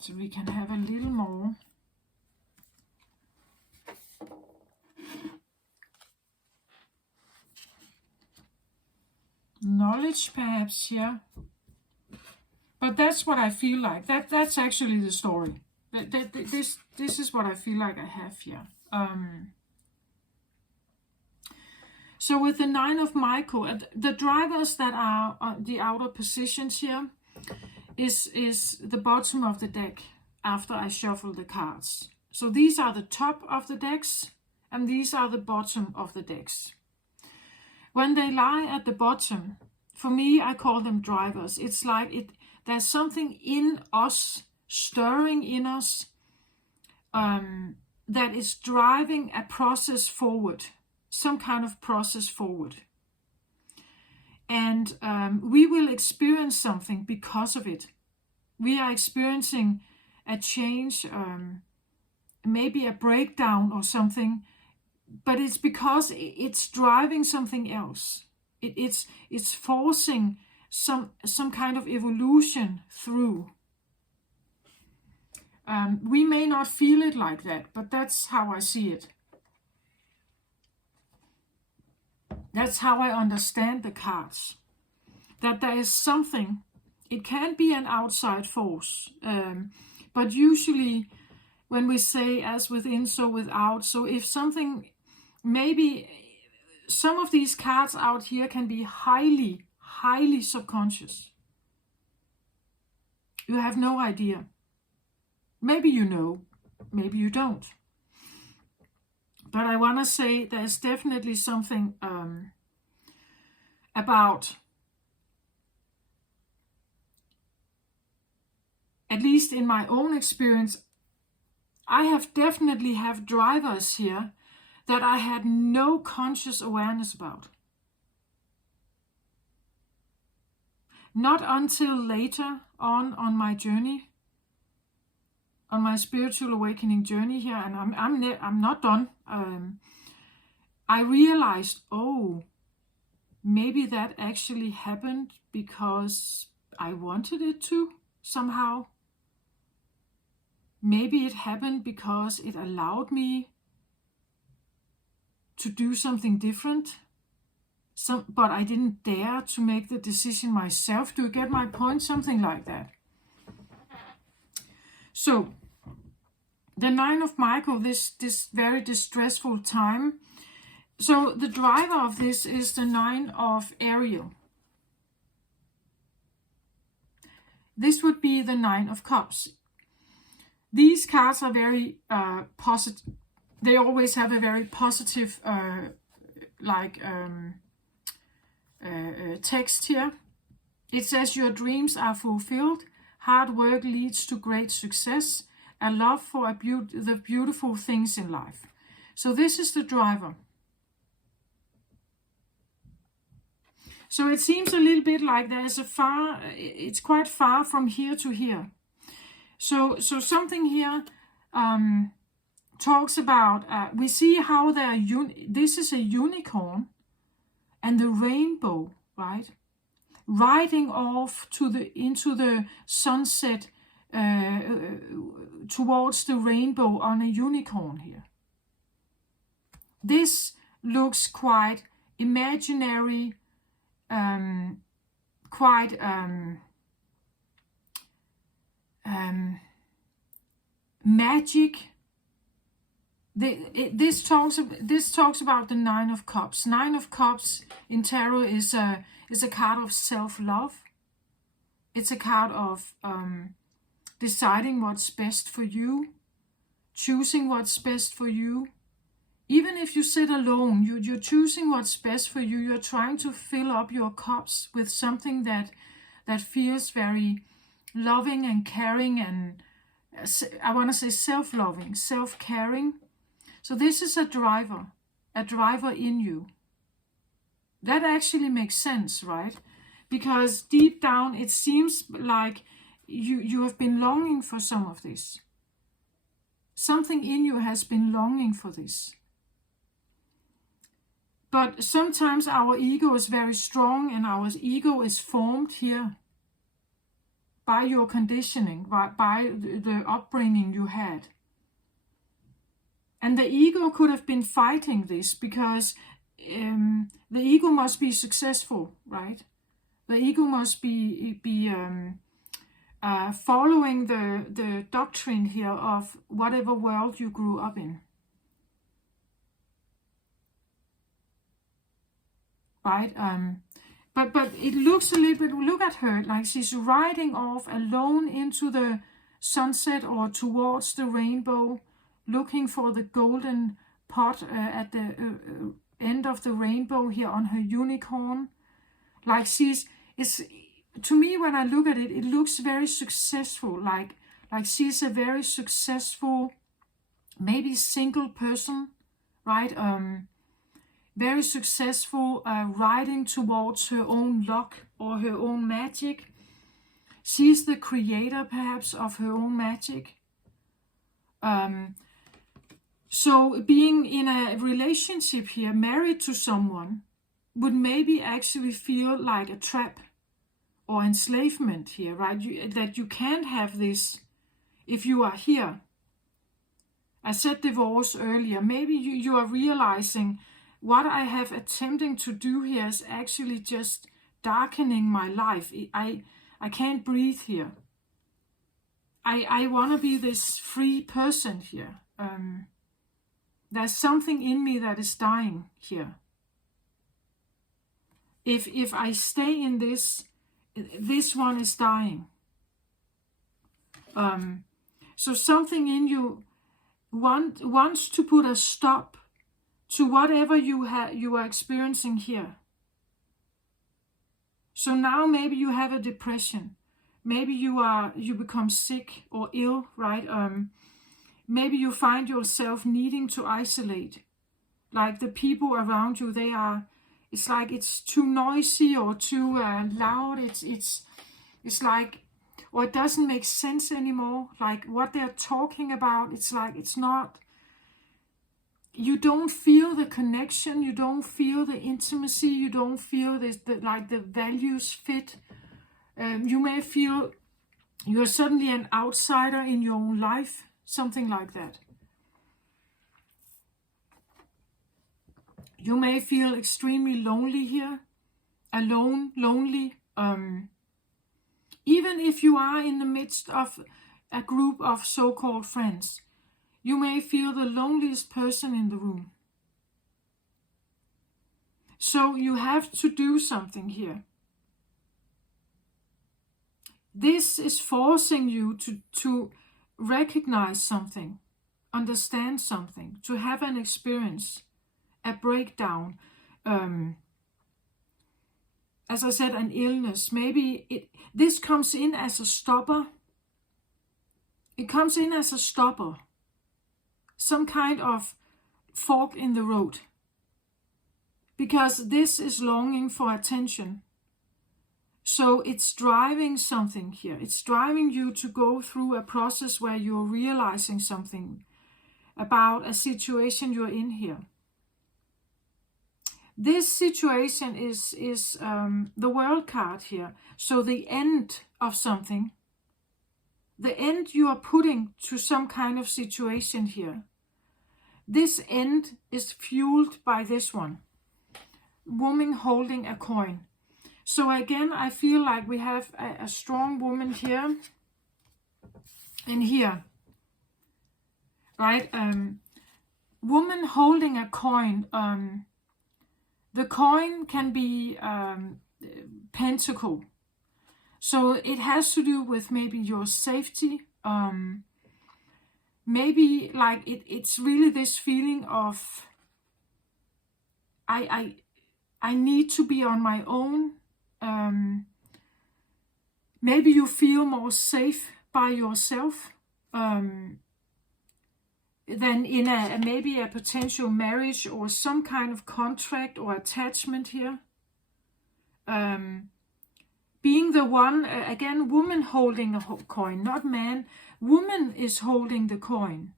so we can have a little more knowledge perhaps here. But that's what I feel like. That's actually the story. This is what I feel like I have here. So with the Nine of Michael, the drivers that are the outer positions here is the bottom of the deck after I shuffle the cards. So these are the top of the decks, and these are the bottom of the decks. When they lie at the bottom, for me, I call them drivers. It's like there's something in us stirring in us, that is driving a process forward, some kind of process forward. And we will experience something because of it. We are experiencing a change, maybe a breakdown or something, but it's because it's driving something else. It's forcing some kind of evolution through. We may not feel it like that, but that's how I see it. That's how I understand the cards. That there is something, it can be an outside force, but usually when we say as within, so without, so if something, maybe some of these cards out here can be highly, highly subconscious. You have no idea. Maybe you know, maybe you don't. But I want to say there's definitely something about, at least in my own experience, I have definitely have drivers here that I had no conscious awareness about. Not until later on my journey, on my spiritual awakening journey here, and I'm not done. I realized, oh, maybe that actually happened because I wanted it to somehow. Maybe it happened because it allowed me to do something different. But I didn't dare to make the decision myself. Do you get my point? Something like that. So, the Nine of Michael, this very distressful time. So, the driver of this is the Nine of Ariel. This would be the Nine of Cups. These cards are very positive. They always have a very positive text here. It says your dreams are fulfilled. Hard work leads to great success. A love for the beautiful things in life. So this is the driver. So it seems a little bit like there's it's quite far from here to here. So something here talks about, we see how this is a unicorn and the rainbow, right? Riding off into the sunset, towards the rainbow on a unicorn here. This looks quite imaginary, quite magic. This talks about the Nine of Cups. Nine of Cups in tarot is a card of self-love. It's a card of deciding what's best for you, choosing what's best for you. Even if you sit alone, you're choosing what's best for you. You're trying to fill up your cups with something that feels very loving and caring, and I want to say self-loving, self-caring. So this is a driver in you. That actually makes sense, right? Because deep down it seems like you have been longing for some of this. Something in you has been longing for this. But sometimes our ego is very strong, and our ego is formed here by your conditioning, by the upbringing you had. And the ego could have been fighting this because the ego must be successful, right? The ego must be following the doctrine here of whatever world you grew up in. Right? But it looks a little bit, look at her, like she's riding off alone into the sunset or towards the rainbow, looking for the golden pot at the end of the rainbow here on her unicorn. Like to me, when I look at it, it looks very successful, like Like she's a very successful, maybe single person, right? Very successful, riding towards her own luck or her own magic. She's the creator, perhaps, of her own magic. So being in a relationship here, married to someone, would maybe actually feel like a trap or enslavement here, right? That you can't have this if you are here. I said divorce earlier. Maybe you are realizing what I have attempting to do here is actually just darkening my life. I can't breathe here. I want to be this free person here. There's something in me that is dying here. If I stay in this one is dying. So something in you wants to put a stop to whatever you are experiencing here. So now maybe you have a depression. Maybe you become sick or ill, right? Maybe you find yourself needing to isolate. Like the people around you, it's like it's too noisy or too loud. It's like, or it doesn't make sense anymore. Like what they're talking about, it's like it's not. You don't feel the connection. You don't feel the intimacy. You don't feel the values fit. You may feel you're suddenly an outsider in your own life. Something like that. You may feel extremely lonely here. Alone, lonely. Even if you are in the midst of a group of so-called friends, you may feel the loneliest person in the room. So you have to do something here. This is forcing you to recognize something, understand something, to have an experience, a breakdown. As I said, an illness. Maybe this comes in as a stopper. It comes in as a stopper. Some kind of fork in the road. Because this is longing for attention. So it's driving something here. It's driving you to go through a process where you're realizing something about a situation you're in here. This situation is the World card here. So the end of something. The end you are putting to some kind of situation here. This end is fueled by this one. Woman holding a coin. So again, I feel like we have a strong woman here and here, right? Woman holding a coin. The coin can be pentacle. So it has to do with maybe your safety. Maybe like it's really this feeling of I need to be on my own. Maybe you feel more safe by yourself than in maybe a potential marriage or some kind of contract or attachment here. Being the one, again, woman holding a coin, not man. Woman is holding the coin.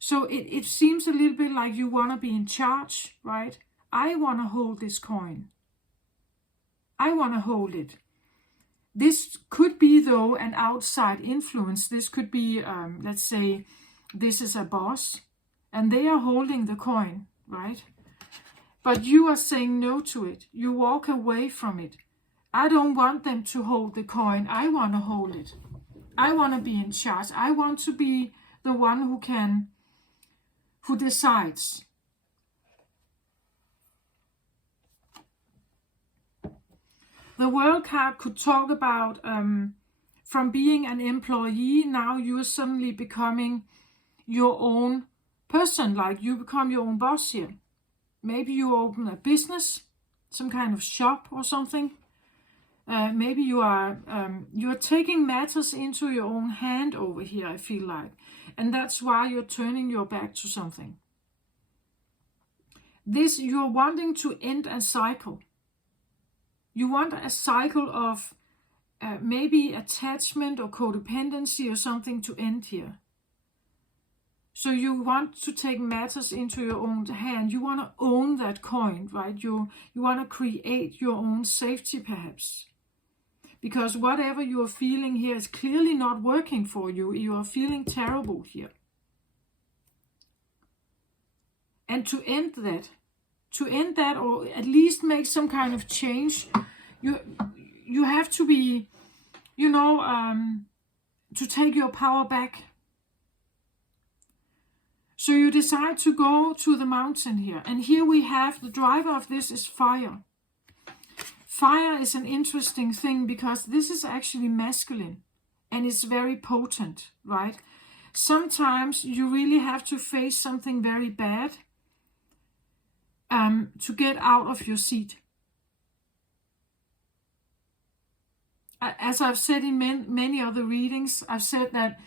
So it seems a little bit like you want to be in charge, right? I want to hold this coin. I want to hold it. This could be, though, an outside influence. This could be, let's say, this is a boss, and they are holding the coin, right? But you are saying no to it. You walk away from it. I don't want them to hold the coin. I want to hold it. I want to be in charge. I want to be the one who decides. The World card could talk about from being an employee, now you're suddenly becoming your own person, like you become your own boss here. Maybe you open a business, some kind of shop or something. Maybe you are taking matters into your own hand over here, I feel like. And that's why you're turning your back to something. You're wanting to end a cycle. You want a cycle of maybe attachment or codependency or something to end here. So you want to take matters into your own hand. You want to own that coin, right? You want to create your own safety, perhaps. Because whatever you are feeling here is clearly not working for you. You are feeling terrible here. And to end that, or at least make some kind of change, you have to be, to take your power back. So you decide to go to the mountain here. And here we have the driver of this is fire. Fire is an interesting thing because this is actually masculine and it's very potent, right? Sometimes you really have to face something very bad to get out of your seat. As I've said in many other readings, I've said that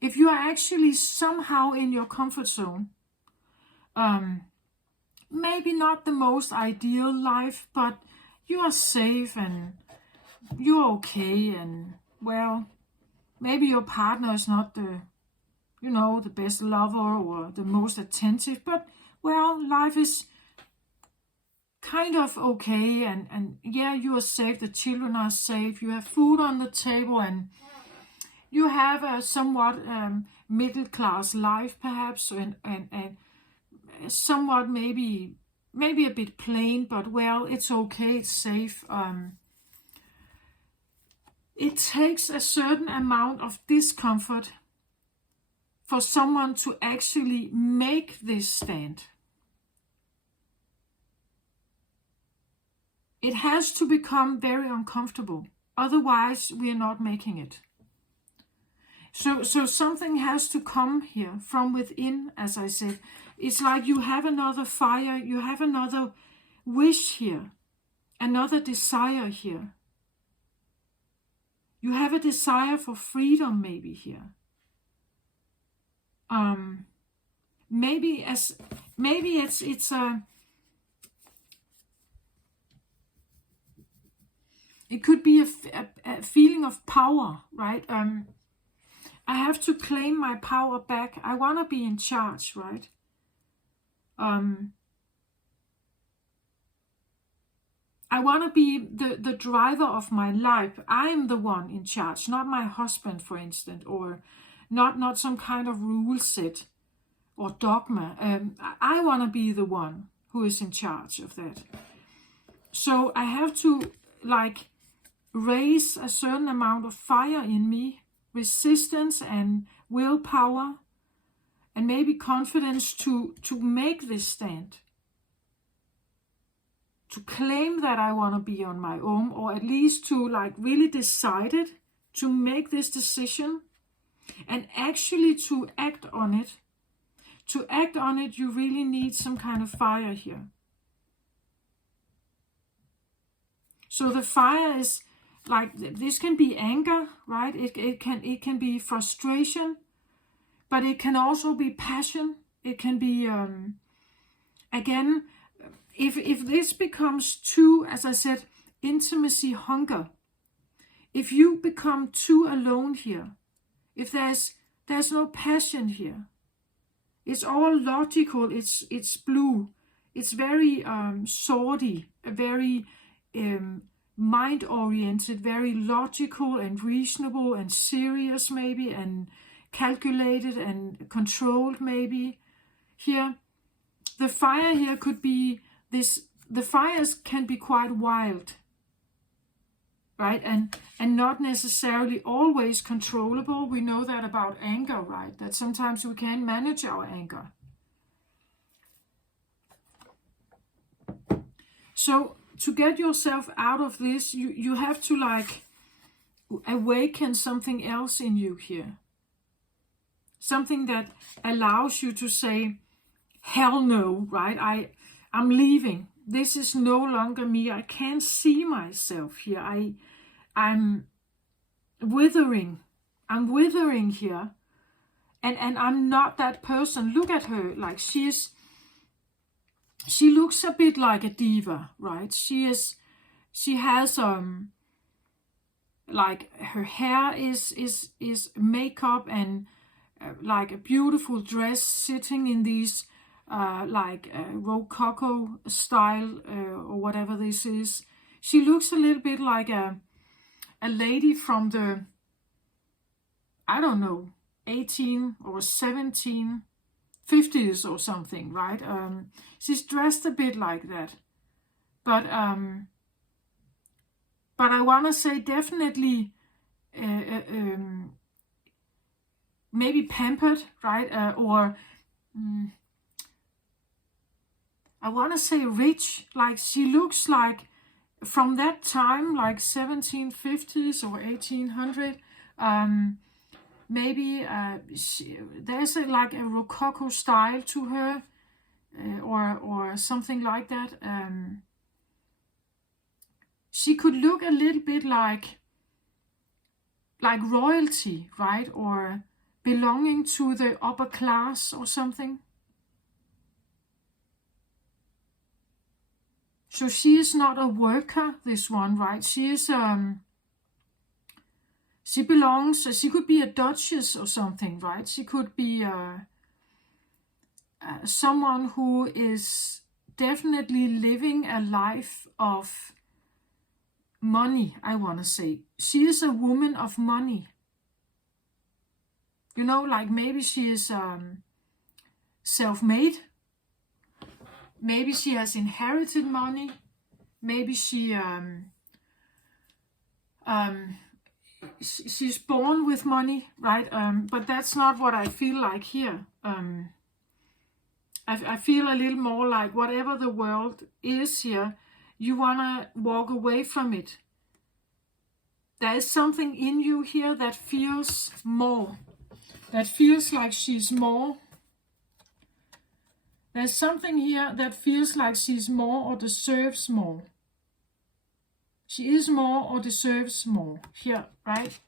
if you are actually somehow in your comfort zone, maybe not the most ideal life, but you are safe and you're okay, and well, maybe your partner is not the best lover or the most attentive, but well, life is kind of okay, and yeah, you are safe, the children are safe, you have food on the table, and you have a somewhat middle class life, perhaps, and somewhat maybe a bit plain, but well, it's okay, it's safe. It takes a certain amount of discomfort for someone to actually make this stand. It has to become very uncomfortable, otherwise we are not making it. So something has to come here from within, as I said. It's like you have another fire, you have another wish here, another desire here. You have a desire for freedom maybe here. Maybe it's a... It could be a feeling of power, right? I have to claim my power back. I want to be in charge, right? I want to be the driver of my life. I am the one in charge, not my husband, for instance, or not some kind of rule set or dogma. I want to be the one who is in charge of that. So I have to raise a certain amount of fire in me, resistance and willpower, and maybe confidence to make this stand. To claim that I want to be on my own, or at least to really decide it, to make this decision, and actually to act on it. To act on it, you really need some kind of fire here. So the fire is this can be anger, right? It can be frustration, but it can also be passion. It can be again, if this becomes too, as I said, intimacy, hunger. If you become too alone here, if there's no passion here, it's all logical. It's blue. It's very swordy, very mind-oriented, very logical and reasonable and serious maybe, and calculated and controlled maybe. Here, the fire here could be this. The fires can be quite wild, right? And not necessarily always controllable. We know that about anger, right? That sometimes we can't manage our anger. So to get yourself out of this, you have to awaken something else in you here. Something that allows you to say, hell no, right? I'm leaving. This is no longer me. I can't see myself here. I'm withering. I'm withering here. And I'm not that person. Look at her. Like she looks a bit like a diva, right? She has like her hair is makeup and like a beautiful dress, sitting in these rococo style or whatever this is. She looks a little bit like a lady from the, I don't know, 18 or 1750s or something, right? She's dressed a bit like that, but I want to say definitely maybe pampered, right? Or I want to say rich. Like she looks like from that time, like 1750s or 1800. Maybe there's like a rococo style to her, or something like that. She could look a little bit like royalty, right? Or belonging to the upper class or something. So she is not a worker, this one, right? She is she belongs, she could be a duchess or something, right? She could be someone who is definitely living a life of money, I want to say. She is a woman of money. You know, like maybe she is self-made. Maybe she has inherited money. Maybe she's born with money, right? But that's not what I feel like here. I feel a little more like whatever the world is here, you want to walk away from it. There is something in you here that feels more. That feels like she's more. There's something here that feels like she's more or deserves more. She is more or deserves more here, right?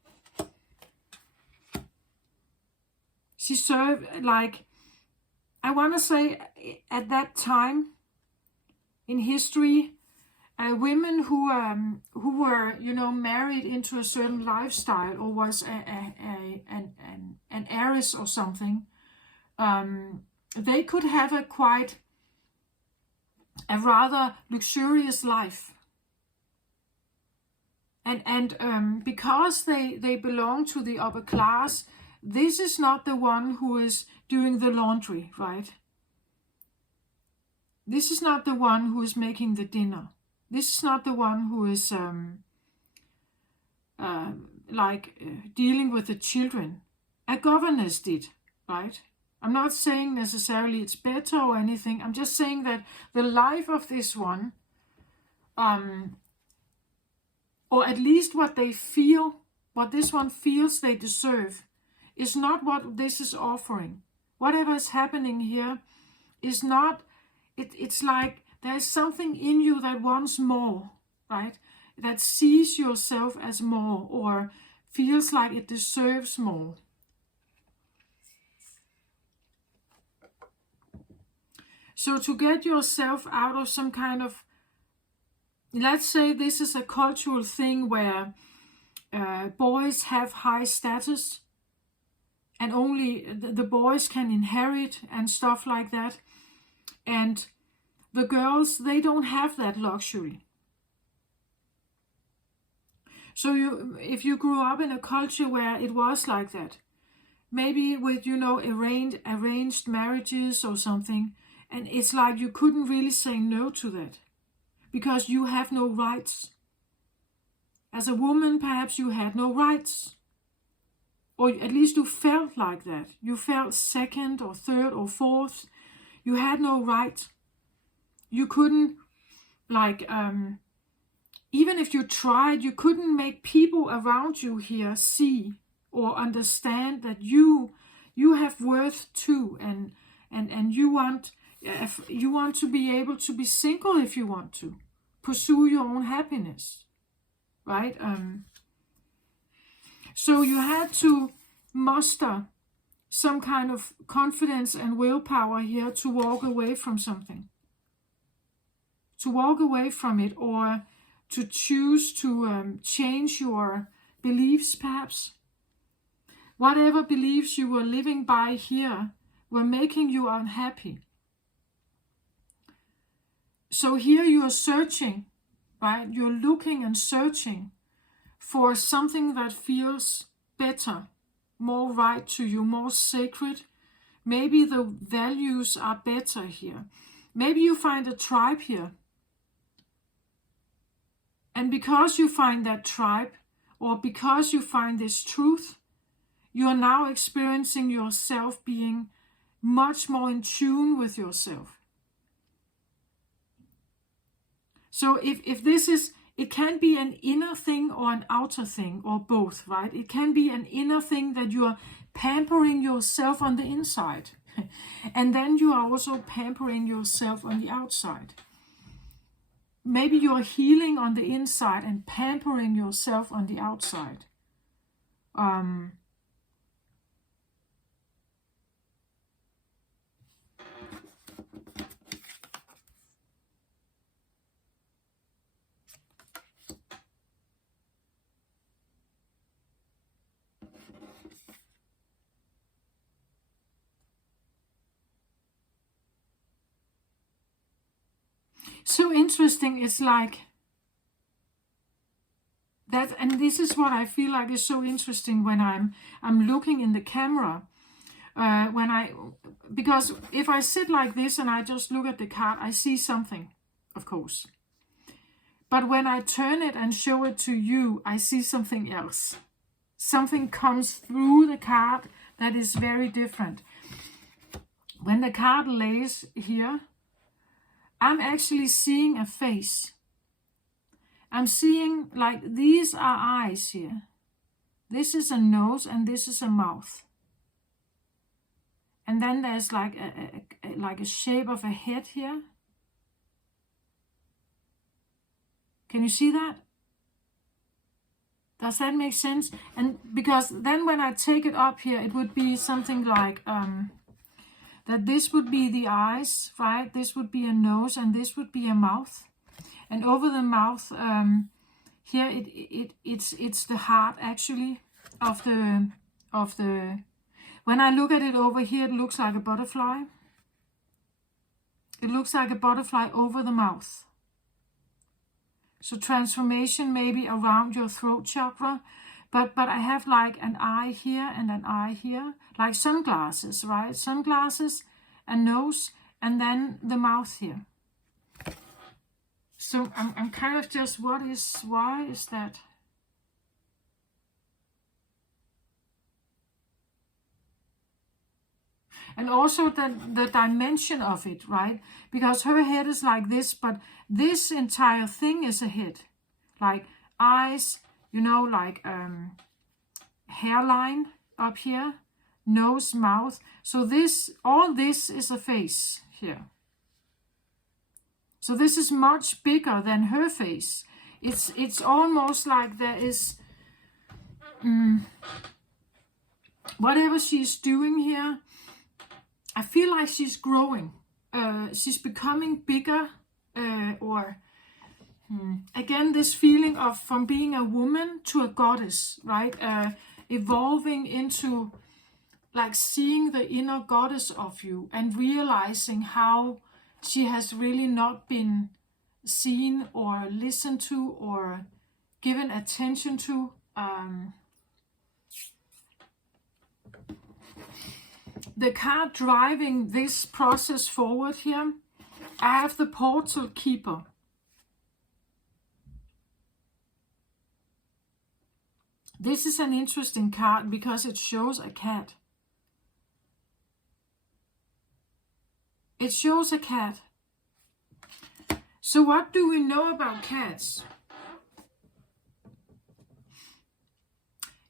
She served, like, I want to say at that time in history, women who were, you know, married into a certain lifestyle or was an heiress or something, they could have a rather luxurious life. And because they belong to the upper class, this is not the one who is doing the laundry, right? This is not the one who is making the dinner. This is not the one who is dealing with the children. A governess did, right? I'm not saying necessarily it's better or anything. I'm just saying that the life of this one, or at least what they feel, what this one feels they deserve, is not what this is offering. Whatever is happening here is not, it's like there's something in you that wants more, right? That sees yourself as more or feels like it deserves more. So to get yourself out of some kind of, let's say this is a cultural thing where boys have high status and only the boys can inherit and stuff like that. And the girls, they don't have that luxury. So if you grew up in a culture where it was like that, maybe with, you know, arranged marriages or something, and it's like you couldn't really say no to that because you have no rights. As a woman, perhaps you had no rights. Or at least you felt like that. You felt second or third or fourth. You had no right. You couldn't, like, even if you tried, you couldn't make people around you here see or understand that you have worth too, and you want to be able to be single if you want to pursue your own happiness, right? So you had to muster some kind of confidence and willpower here to walk away from something. To walk away from it, or to choose to change your beliefs, perhaps. Whatever beliefs you were living by here were making you unhappy. So here you are searching, right? You're looking and searching for something that feels better, more right to you, more sacred. Maybe the values are better here. Maybe you find a tribe here. And because you find that tribe, or because you find this truth, you are now experiencing yourself being much more in tune with yourself. So if this is, it can be an inner thing or an outer thing, or both, right? It can be an inner thing that you are pampering yourself on the inside. And then you are also pampering yourself on the outside. Maybe you're healing on the inside and pampering yourself on the outside. So interesting. It's like that, and this is what I feel like is so interesting when I'm looking in the camera. Because if I sit like this and I just look at the card, I see something, of course. But when I turn it and show it to you, I see something else. Something comes through the card that is very different. When the card lays here, I'm actually seeing a face. I'm seeing, like, these are eyes here. This is a nose and this is a mouth. And then there's like a shape of a head here. Can you see that? Does that make sense? And because then when I take it up here, it would be something like that this would be the eyes, right? This would be a nose and this would be a mouth. And over the mouth, here it's the heart actually of the. When I look at it over here, it looks like a butterfly. It looks like a butterfly over the mouth. So transformation maybe around your throat chakra. But I have like an eye here and an eye here. Like sunglasses, right? Sunglasses, a nose, and then the mouth here. So I'm kind of just, why is that? And also the dimension of it, right? Because her head is like this, but this entire thing is a head. Like eyes, like hairline up here, nose, mouth. So all this is a face here. So this is much bigger than her face. It's almost like there is whatever she's doing here. I feel like she's growing. She's becoming bigger, again, this feeling of from being a woman to a goddess, right? Evolving into like seeing the inner goddess of you and realizing how she has really not been seen or listened to or given attention to. The card driving this process forward here, I have the portal keeper. This is an interesting card because it shows a cat. It shows a cat. So what do we know about cats?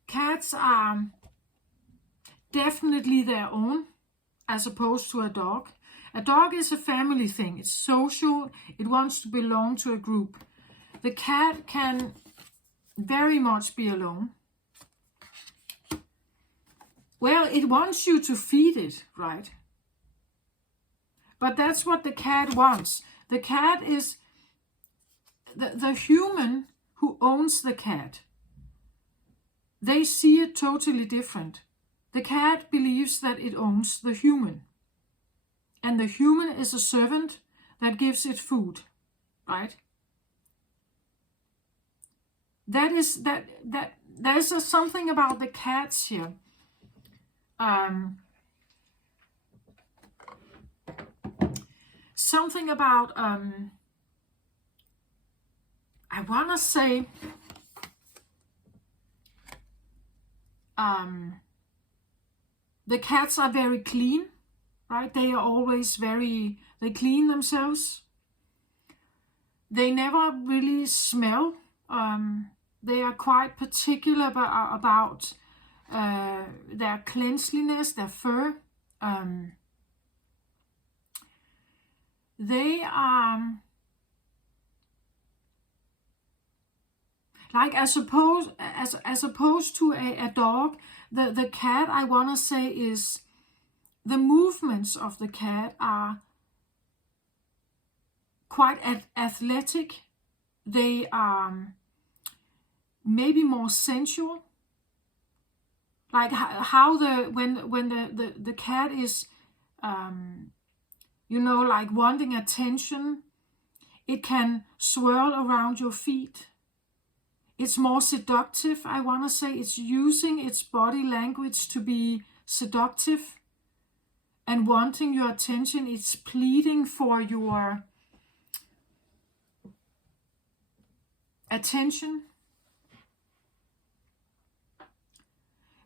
Cats are definitely their own, as opposed to a dog. A dog is a family thing. It's social. It wants to belong to a group. The cat can very much be alone. Well, it wants you to feed it, right? But that's what the cat wants. The cat is the human who owns the cat. They see it totally different. The cat believes that it owns the human. And the human is a servant that gives it food, right? There's something about the cats here. Something about, I want to say, the cats are very clean, right? They are always they clean themselves. They never really smell. They are quite particular about their cleanliness, their fur. They are like, as opposed to a dog, the cat, I want to say, is the movements of the cat are quite athletic. They are maybe more sensual. Like how when the cat is like wanting attention, it can swirl around your feet. It's more seductive, I want to say. It's using its body language to be seductive and wanting your attention. It's pleading for your attention.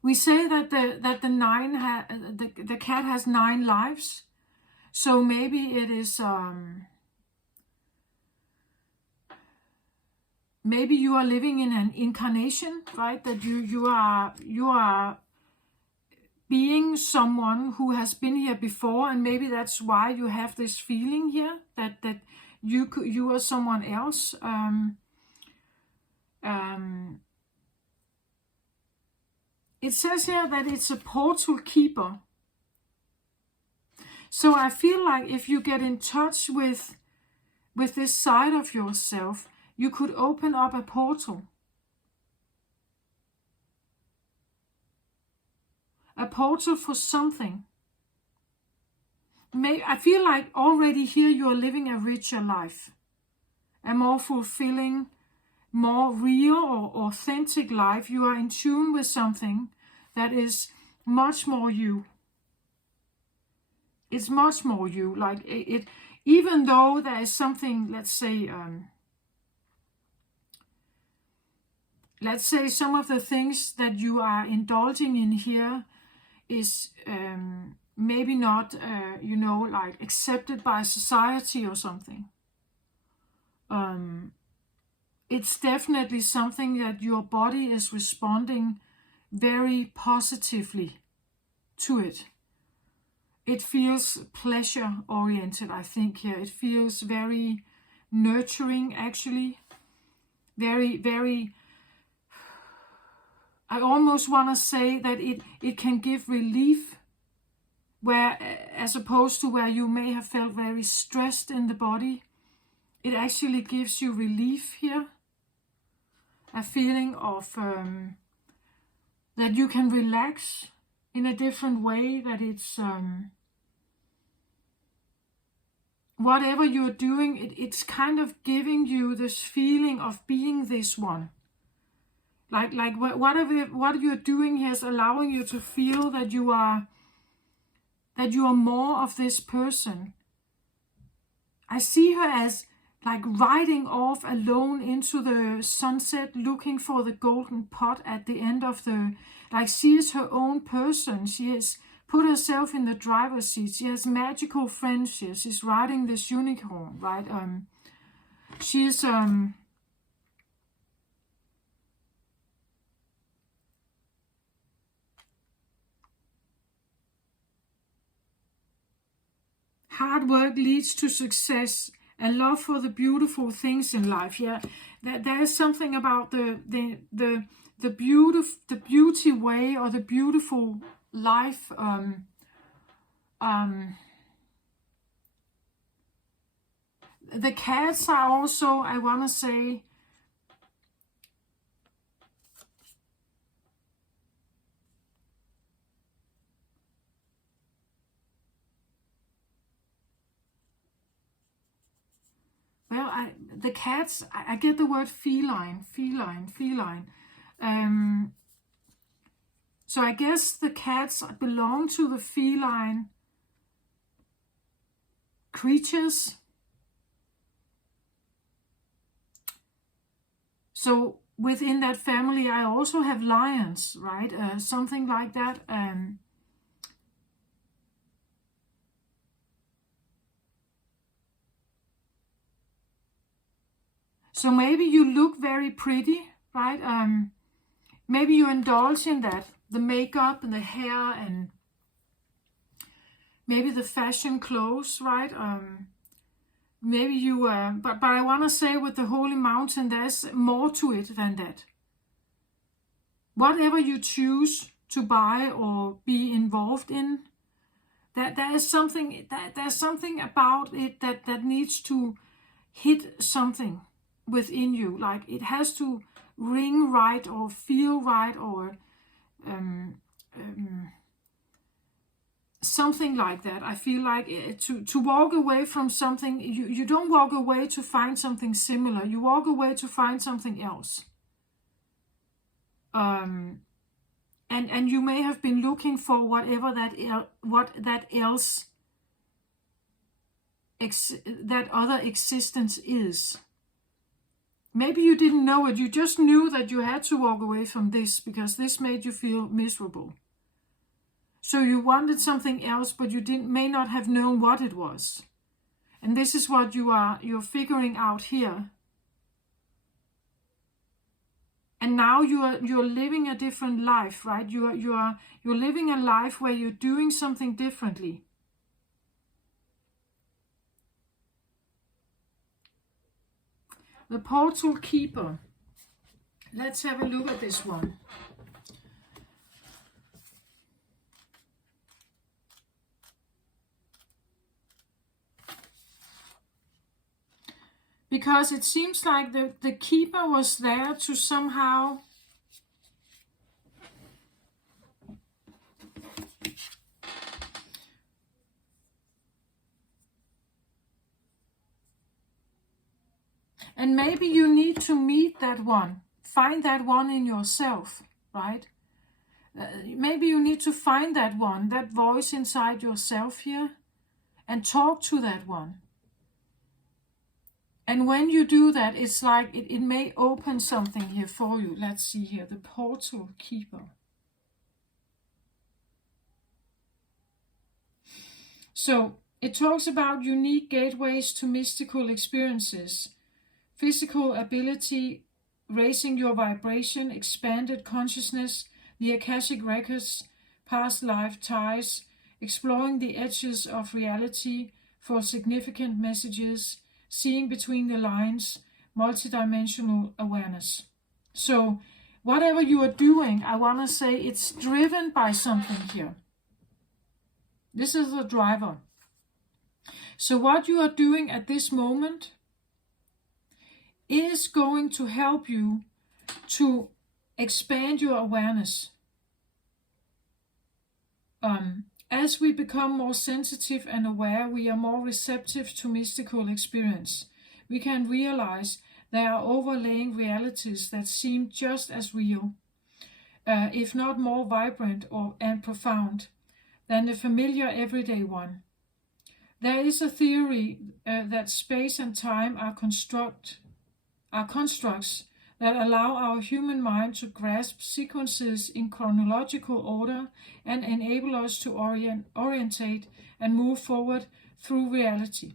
We say that the cat has 9 lives. So maybe it is maybe you are living in an incarnation, right? That you are being someone who has been here before, and maybe that's why you have this feeling here that you are someone else. It says here that it's a portal keeper. So I feel like if you get in touch with this side of yourself, you could open up a portal. A portal for something. I feel like already here you are living a richer life. A more fulfilling, more real or authentic life. You are in tune with something that is much more you. It's much more you. Like it even though there is something, let's say some of the things that you are indulging in here is maybe not like accepted by society or something. It's definitely something that your body is responding very positively to it. It feels pleasure oriented, I think, here. It feels very nurturing, actually. Very, very, I almost want to say that it can give relief, where, as opposed to where you may have felt very stressed in the body. It actually gives you relief here. A feeling of that you can relax in a different way, that it's whatever you're doing, it's kind of giving you this feeling of being this one. Like what you're doing here is allowing you to feel that you are more of this person. I see her as like riding off alone into the sunset, looking for the golden pot at the end of like she is her own person. She has put herself in the driver's seat. She has magical friends here. She's riding this unicorn, right? She's hard work leads to success, and love for the beautiful things in life. Yeah, there is something about the beauty way, or the beautiful life the cats are also, I want to say, well, the cats, I get the word feline. So I guess the cats belong to the feline creatures. So within that family, I also have lions, right? Something like that. So maybe you look very pretty, right? Maybe you indulge in that, the makeup and the hair and maybe the fashion clothes, right? Maybe you, but I want to say with the Holy Mountain, there's more to it than that. Whatever you choose to buy or be involved in, there's something about it that needs to hit something within you. Like it has to ring right or feel right or something like that. I feel like to walk away from something, you don't walk away to find something similar. You walk away to find something else. And you may have been looking for whatever that other existence is. Maybe you didn't know it. You just knew that you had to walk away from this because this made you feel miserable. So you wanted something else, but you may not have known what it was. And this is what you're figuring out here. And now you're living a different life, right? You're living a life where you're doing something differently. The Portal Keeper. Let's have a look at this one. Because it seems like the keeper was there to somehow and maybe you need to meet that one, find that one in yourself, right? Maybe you need to find that one, that voice inside yourself here, and talk to that one. And when you do that, it's like it may open something here for you. Let's see here, the Portal Keeper. So it talks about unique gateways to mystical experiences, physical ability, raising your vibration, expanded consciousness, the Akashic records, past life ties, exploring the edges of reality for significant messages, seeing between the lines, multidimensional awareness. So whatever you are doing, I want to say it's driven by something here. This is the driver. So what you are doing at this moment is going to help you to expand your awareness. As we become more sensitive and aware, we are more receptive to mystical experience. We can realize there are overlaying realities that seem just as real, if not more vibrant and profound, than the familiar everyday one. There is a theory that space and time are constructs that allow our human mind to grasp sequences in chronological order and enable us to orientate and move forward through reality.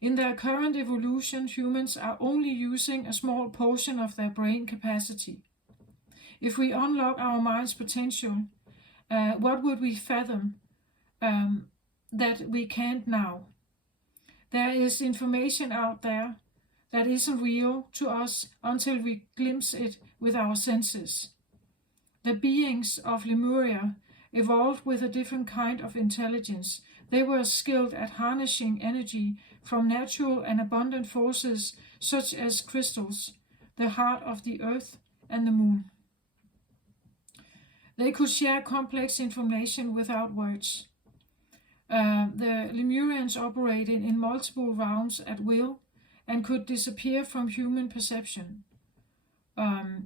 In their current evolution, humans are only using a small portion of their brain capacity. If we unlock our mind's potential, what would we fathom that we can't now? There is information out there that isn't real to us until we glimpse it with our senses. The beings of Lemuria evolved with a different kind of intelligence. They were skilled at harnessing energy from natural and abundant forces such as crystals, the heart of the earth, and the moon. They could share complex information without words. The Lemurians operated in multiple realms at will and could disappear from human perception.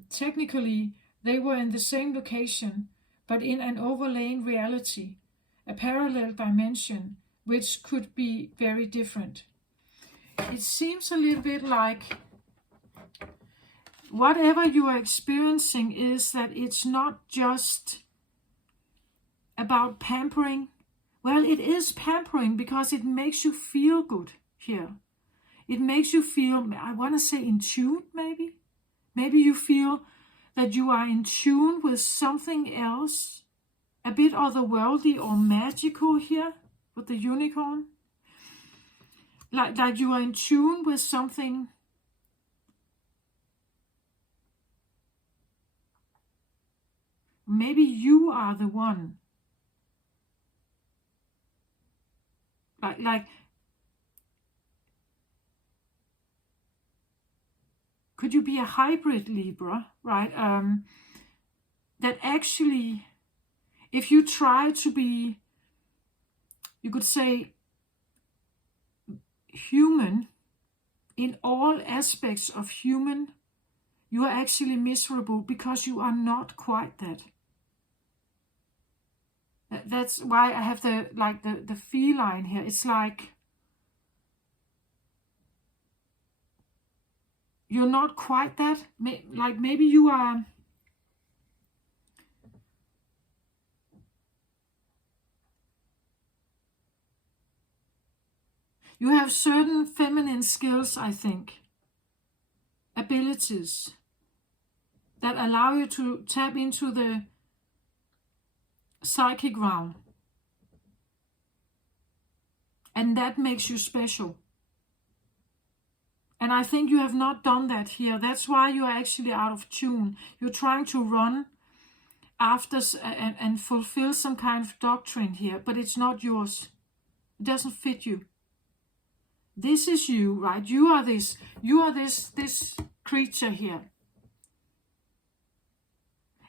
Technically, they were in the same location, but in an overlaying reality, a parallel dimension, which could be very different. It seems a little bit like whatever you are experiencing is that it's not just about pampering. Well, it is pampering because it makes you feel good here. It makes you feel, I want to say in tune maybe. Maybe you feel that you are in tune with something else, a bit otherworldly or magical here with the unicorn. Like you are in tune with something maybe you are the one. Like could you be a hybrid Libra, right? That actually, if you try to be, you could say, human in all aspects of human, you are actually miserable because you are not quite that. That's why I have the feline here. It's like you're not quite that. Like maybe you are. You have certain feminine skills, I think, abilities that allow you to tap into the psychic realm. And that makes you special. And I think you have not done that here. That's why you are actually out of tune. You're trying to run after and fulfill some kind of doctrine here, but it's not yours. It doesn't fit you. This is you, right? You are this creature here.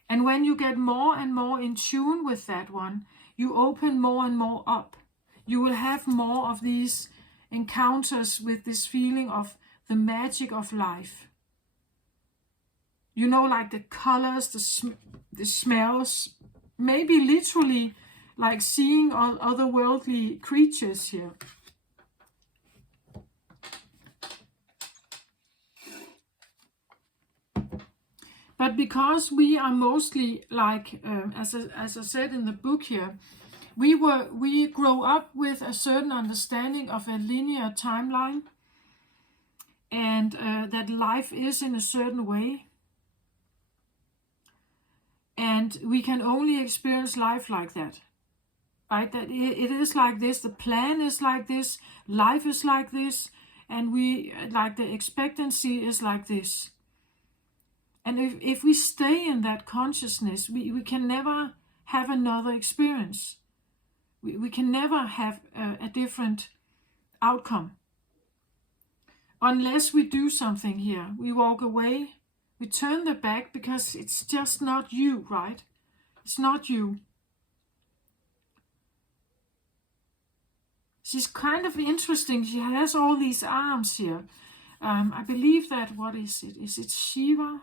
And when you get more and more in tune with that one, you open more and more up. You will have more of these encounters with this feeling of the magic of life. You know, like the colors, the smells, maybe literally like seeing all otherworldly creatures here. But because we are mostly like, as I said in the book here, we grow up with a certain understanding of a linear timeline, and that life is in a certain way, and we can only experience life like that, right? That it is like this, the plan is like this, life is like this, and we like the expectancy is like this. And if we stay in that consciousness, we can never have another experience. We can never have a different outcome. Unless we do something here. We walk away, we turn the back because it's just not you, right? It's not you. She's kind of interesting. She has all these arms here. I believe that, what is it? Is it Shiva?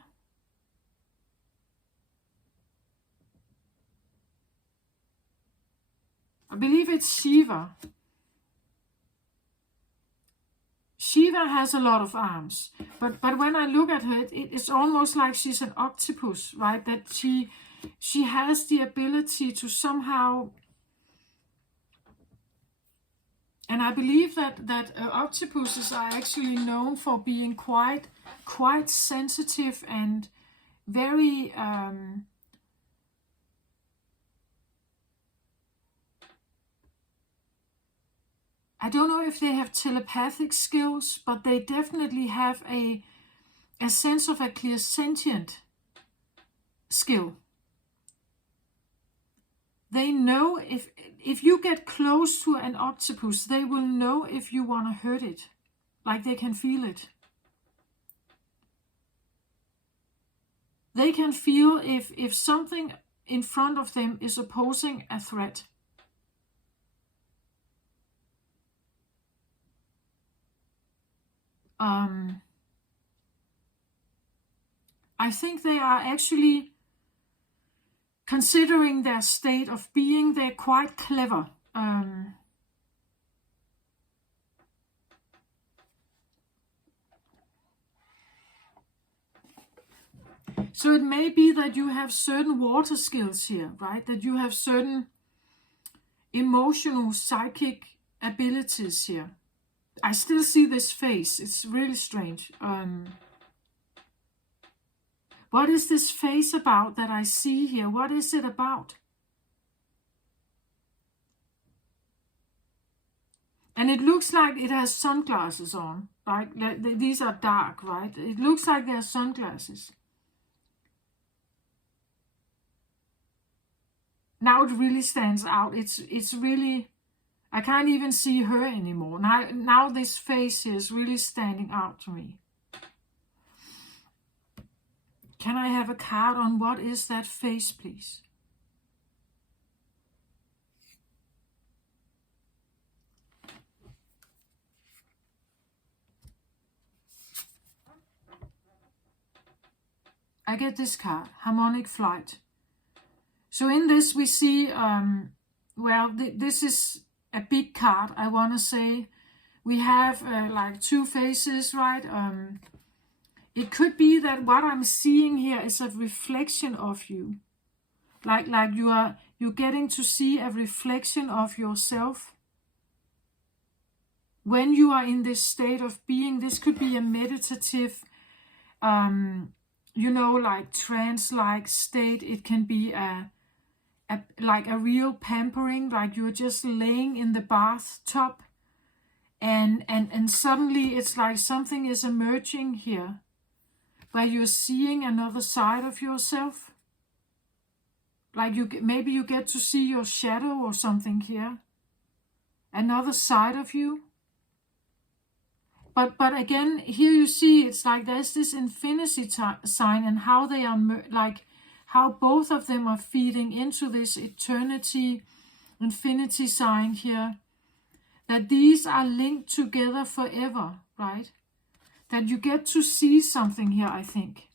I believe it's Shiva. Shiva has a lot of arms, but when I look at her, it's almost like she's an octopus, right? That she has the ability to somehow, and I believe that octopuses are actually known for being quite sensitive and very I don't know if they have telepathic skills, but they definitely have a sense of a clairsentient skill. they know if you get close to an octopus, they will know if you want to hurt it. Like they can feel it. They can feel if something in front of them is opposing a threat. I think they are actually, considering their state of being, they're quite clever. So it may be that you have certain water skills here, right? That you have certain emotional, psychic abilities here. I still see this face. It's really strange. What is this face about that I see here? What is it about? And it looks like it has sunglasses on. Like these are dark, right? It looks like they are sunglasses. Now it really stands out. It's really, I can't even see her anymore. Now this face here is really standing out to me. Can I have a card on what is that face, please? I get this card, Harmonic Flight. So in this we see, this is a big card, I want to say. We have like two faces, right? It could be that what I'm seeing here is a reflection of you. Like you're getting to see a reflection of yourself. When you are in this state of being, this could be a meditative, like trance-like state. It can be like a real pampering, like you're just laying in the bathtub and suddenly it's like something is emerging here where you're seeing another side of yourself. Like maybe you get to see your shadow or something here. Another side of you. But again, here you see it's like there's this infinity sign and how they are how both of them are feeding into this eternity, infinity sign here. That these are linked together forever, right? That you get to see something here, I think.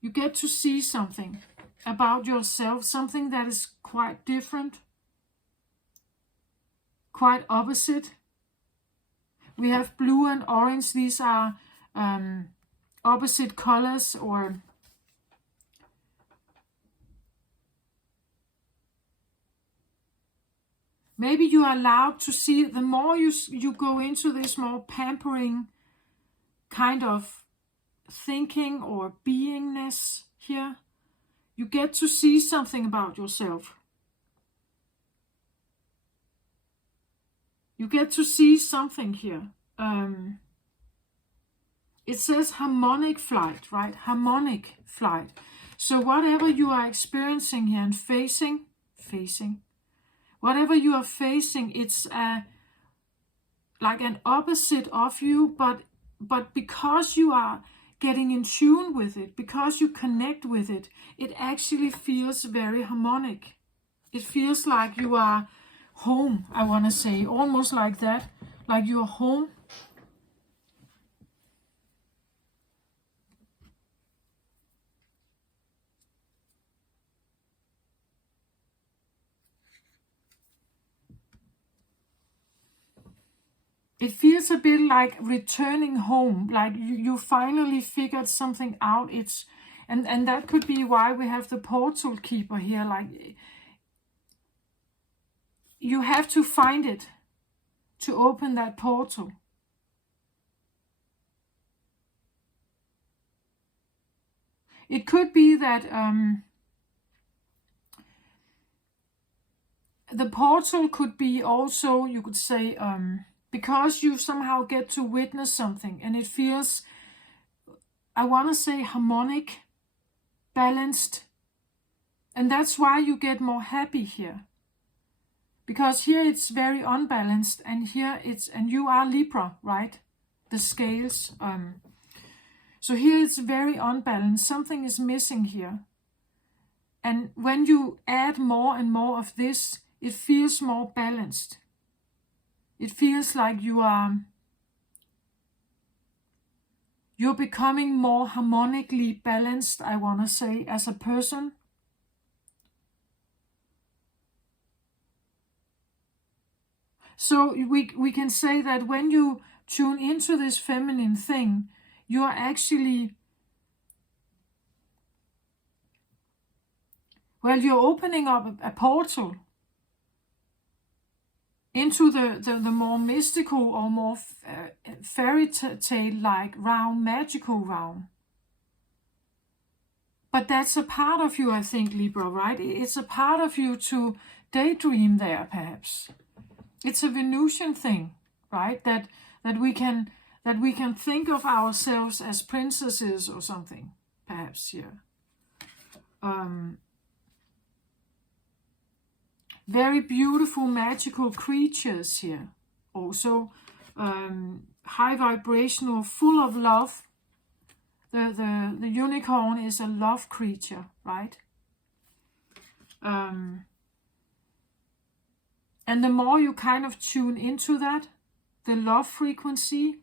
You get to see something about yourself, something that is quite different, quite opposite. We have blue and orange. These are opposite colors, or maybe you are allowed to see, the more you go into this more pampering kind of thinking or beingness here, you get to see something about yourself. You get to see something here. It says harmonic flight, right? Harmonic flight. So whatever you are experiencing here and facing, whatever you are facing, it's like an opposite of you, but because you are getting in tune with it, because you connect with it, it actually feels very harmonic. It feels like you are home, I want to say, almost like that, like you're home. It feels a bit like returning home, like you finally figured something out. And that could be why we have the portal keeper here. Like you have to find it to open that portal. It could be that the portal could be also, you could say, because you somehow get to witness something and it feels, I want to say, harmonic, balanced, And that's why you get more happy here. Because here it's very unbalanced, and here and you are Libra, right? The scales. So here it's very unbalanced. Something is missing here. And when you add more and more of this, it feels more balanced. It feels like you're becoming more harmonically balanced, I want to say, as a person. So we can say that when you tune into this feminine thing, you are actually, well, you're opening up a portal into the more mystical or more fairy tale-like realm, magical realm. But that's a part of you, I think, Libra, right? It's a part of you to daydream there, perhaps. It's a Venusian thing, right? That we can think of ourselves as princesses or something, perhaps here. Very beautiful, magical creatures here. Also, high vibrational, full of love. The unicorn is a love creature, right? And the more you kind of tune into that, the love frequency,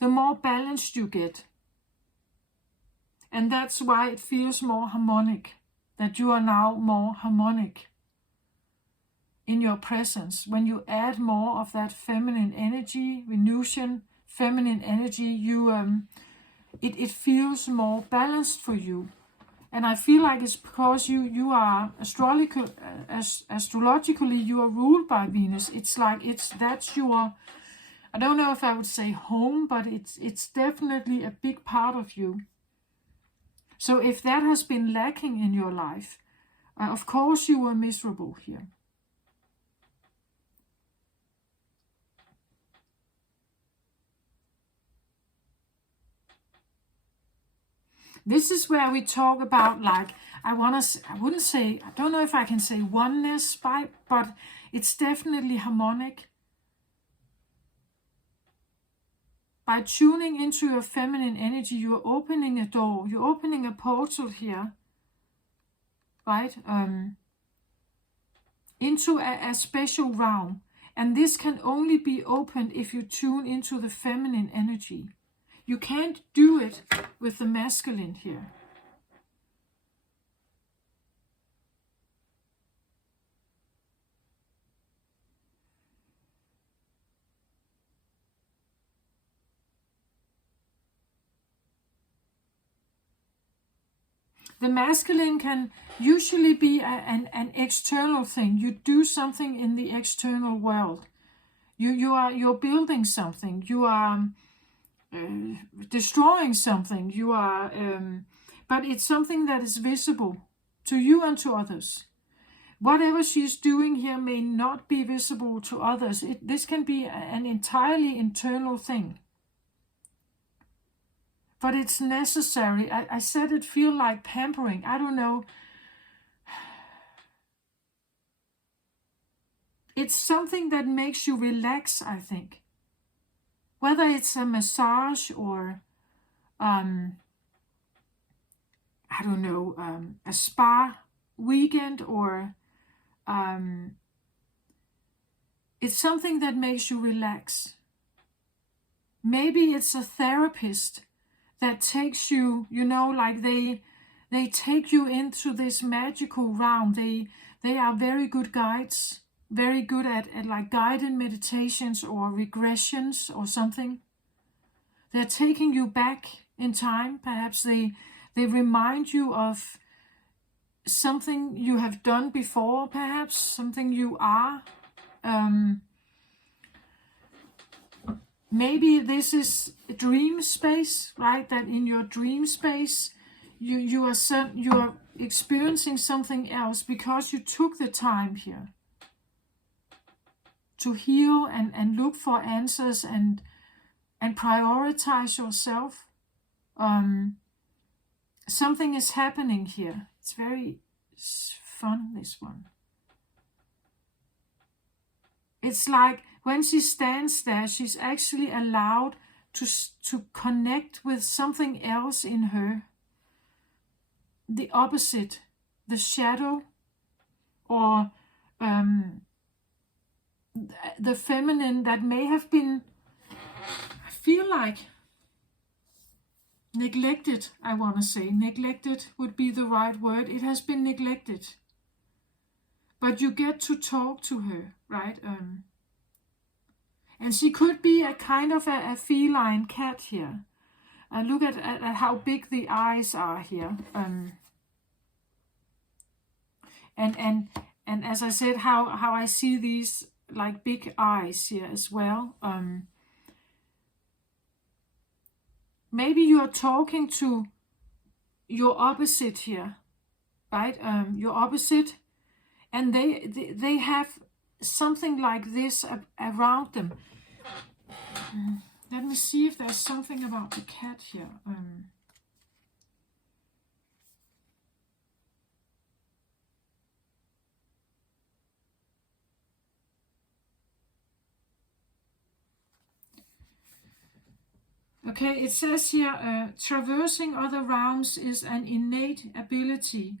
the more balanced you get. And that's why it feels more harmonic, that you are now more harmonic in your presence. When you add more of that feminine energy, Venusian feminine energy, it feels more balanced for you. And I feel like it's because you are astrologically you are ruled by Venus. It's like that's your, I don't know if I would say home, but it's definitely a big part of you. So if that has been lacking in your life, of course you were miserable here. This is where we talk about, like, I don't know if I can say oneness, but it's definitely harmonic. By tuning into your feminine energy, you're opening a door, you're opening a portal here, right? Into a special realm. And this can only be opened if you tune into the feminine energy. You can't do it with the masculine here. The masculine can usually be an external thing. You do something in the external world. You're building something. You are destroying something. You are, but it's something that is visible to you and to others. Whatever she's doing here may not be visible to others. This can be an entirely internal thing. But it's necessary. I said it feel like pampering. I don't know. It's something that makes you relax, I think. Whether it's a massage or, I don't know, a spa weekend, or it's something that makes you relax. Maybe it's a therapist that takes you, like they take you into this magical realm. They are very good guides. Very good at like guided meditations or regressions or something. They're taking you back in time. Perhaps they remind you of something you have done before, perhaps something you are. Maybe this is a dream space, right? That in your dream space you are experiencing something else because you took the time here to heal and look for answers and prioritize yourself. Something is happening here. It's very fun, this one. It's like when she stands there, she's actually allowed to connect with something else in her. The opposite, the shadow, or the feminine that may have been, I feel like, neglected. I want to say neglected would be the right word. It has been neglected, but you get to talk to her, right? And she could be a kind of a feline cat here. Look at how big the eyes are here. And as I said, how I see these like big eyes here as well. Maybe you are talking to your opposite here, right? Your opposite, and they have something like this around them. Let me see if there's something about the cat here. Okay, it says here, traversing other realms is an innate ability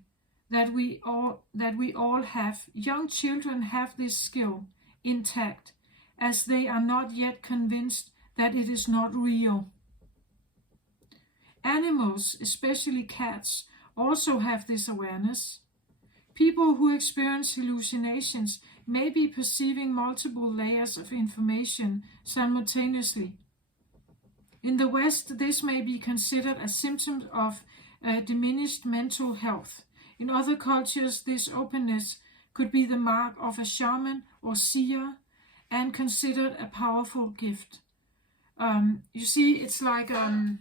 that we all have. Young children have this skill intact, as they are not yet convinced that it is not real. Animals, especially cats, also have this awareness. People who experience hallucinations may be perceiving multiple layers of information simultaneously. In the West, this may be considered a symptom of diminished mental health. In other cultures, this openness could be the mark of a shaman or seer and considered a powerful gift. You see, it's like I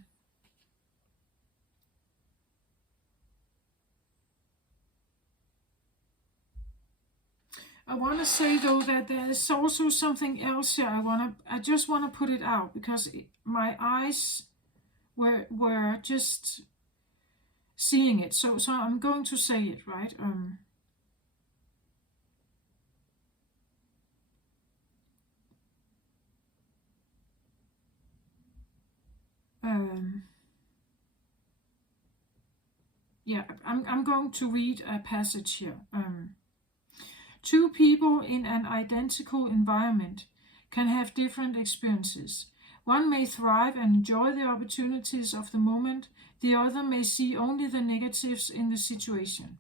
want to say though that there is also something else here. I just want to put it out because my eyes were just seeing it. So I'm going to say it, right? Yeah, I'm going to read a passage here. Two people in an identical environment can have different experiences. One may thrive and enjoy the opportunities of the moment, the other may see only the negatives in the situation.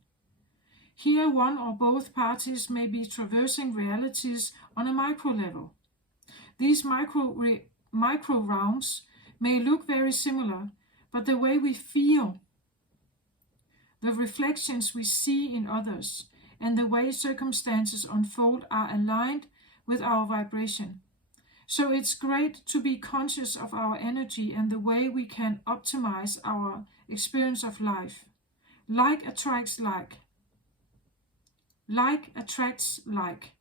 Here, one or both parties may be traversing realities on a micro level. These micro rounds may look very similar, but the way we feel, the reflections we see in others, and the way circumstances unfold are aligned with our vibration. So it's great to be conscious of our energy and the way we can optimize our experience of life. Like attracts like. Like attracts like.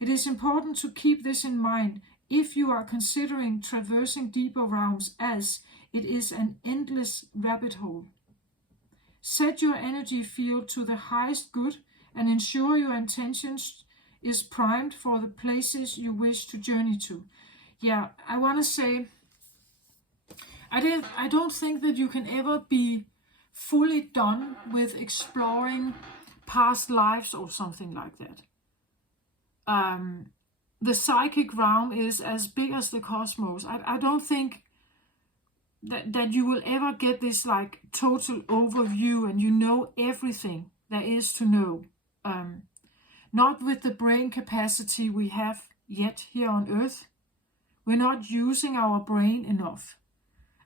It is important to keep this in mind if you are considering traversing deeper realms, as it is an endless rabbit hole. Set your energy field to the highest good and ensure your intentions is primed for the places you wish to journey to. Yeah, I want to say, I don't think that you can ever be fully done with exploring past lives or something like that. The psychic realm is as big as the cosmos. I don't think that you will ever get this like total overview and you know everything there is to know. Not with the brain capacity we have yet here on Earth. We're not using our brain enough.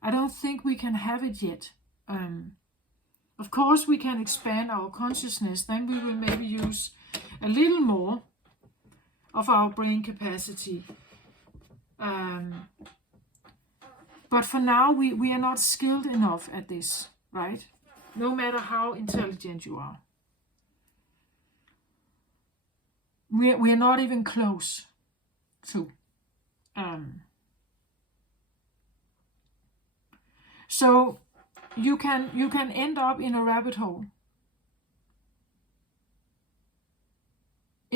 I don't think we can have it yet. Of course, we can expand our consciousness. Then we will maybe use a little more of our brain capacity. But for now, we are not skilled enough at this, right? No matter how intelligent you are. We are not even close to. So you can end up in a rabbit hole.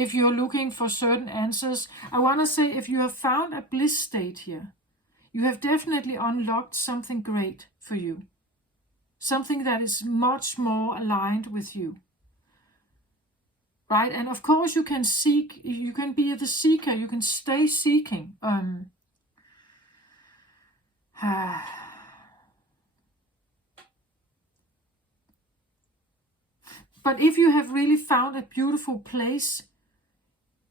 if you're looking for certain answers. I want to say, if you have found a bliss state here, you have definitely unlocked something great for you. Something that is much more aligned with you. Right? And of course you can seek, you can be the seeker, you can stay seeking. But if you have really found a beautiful place,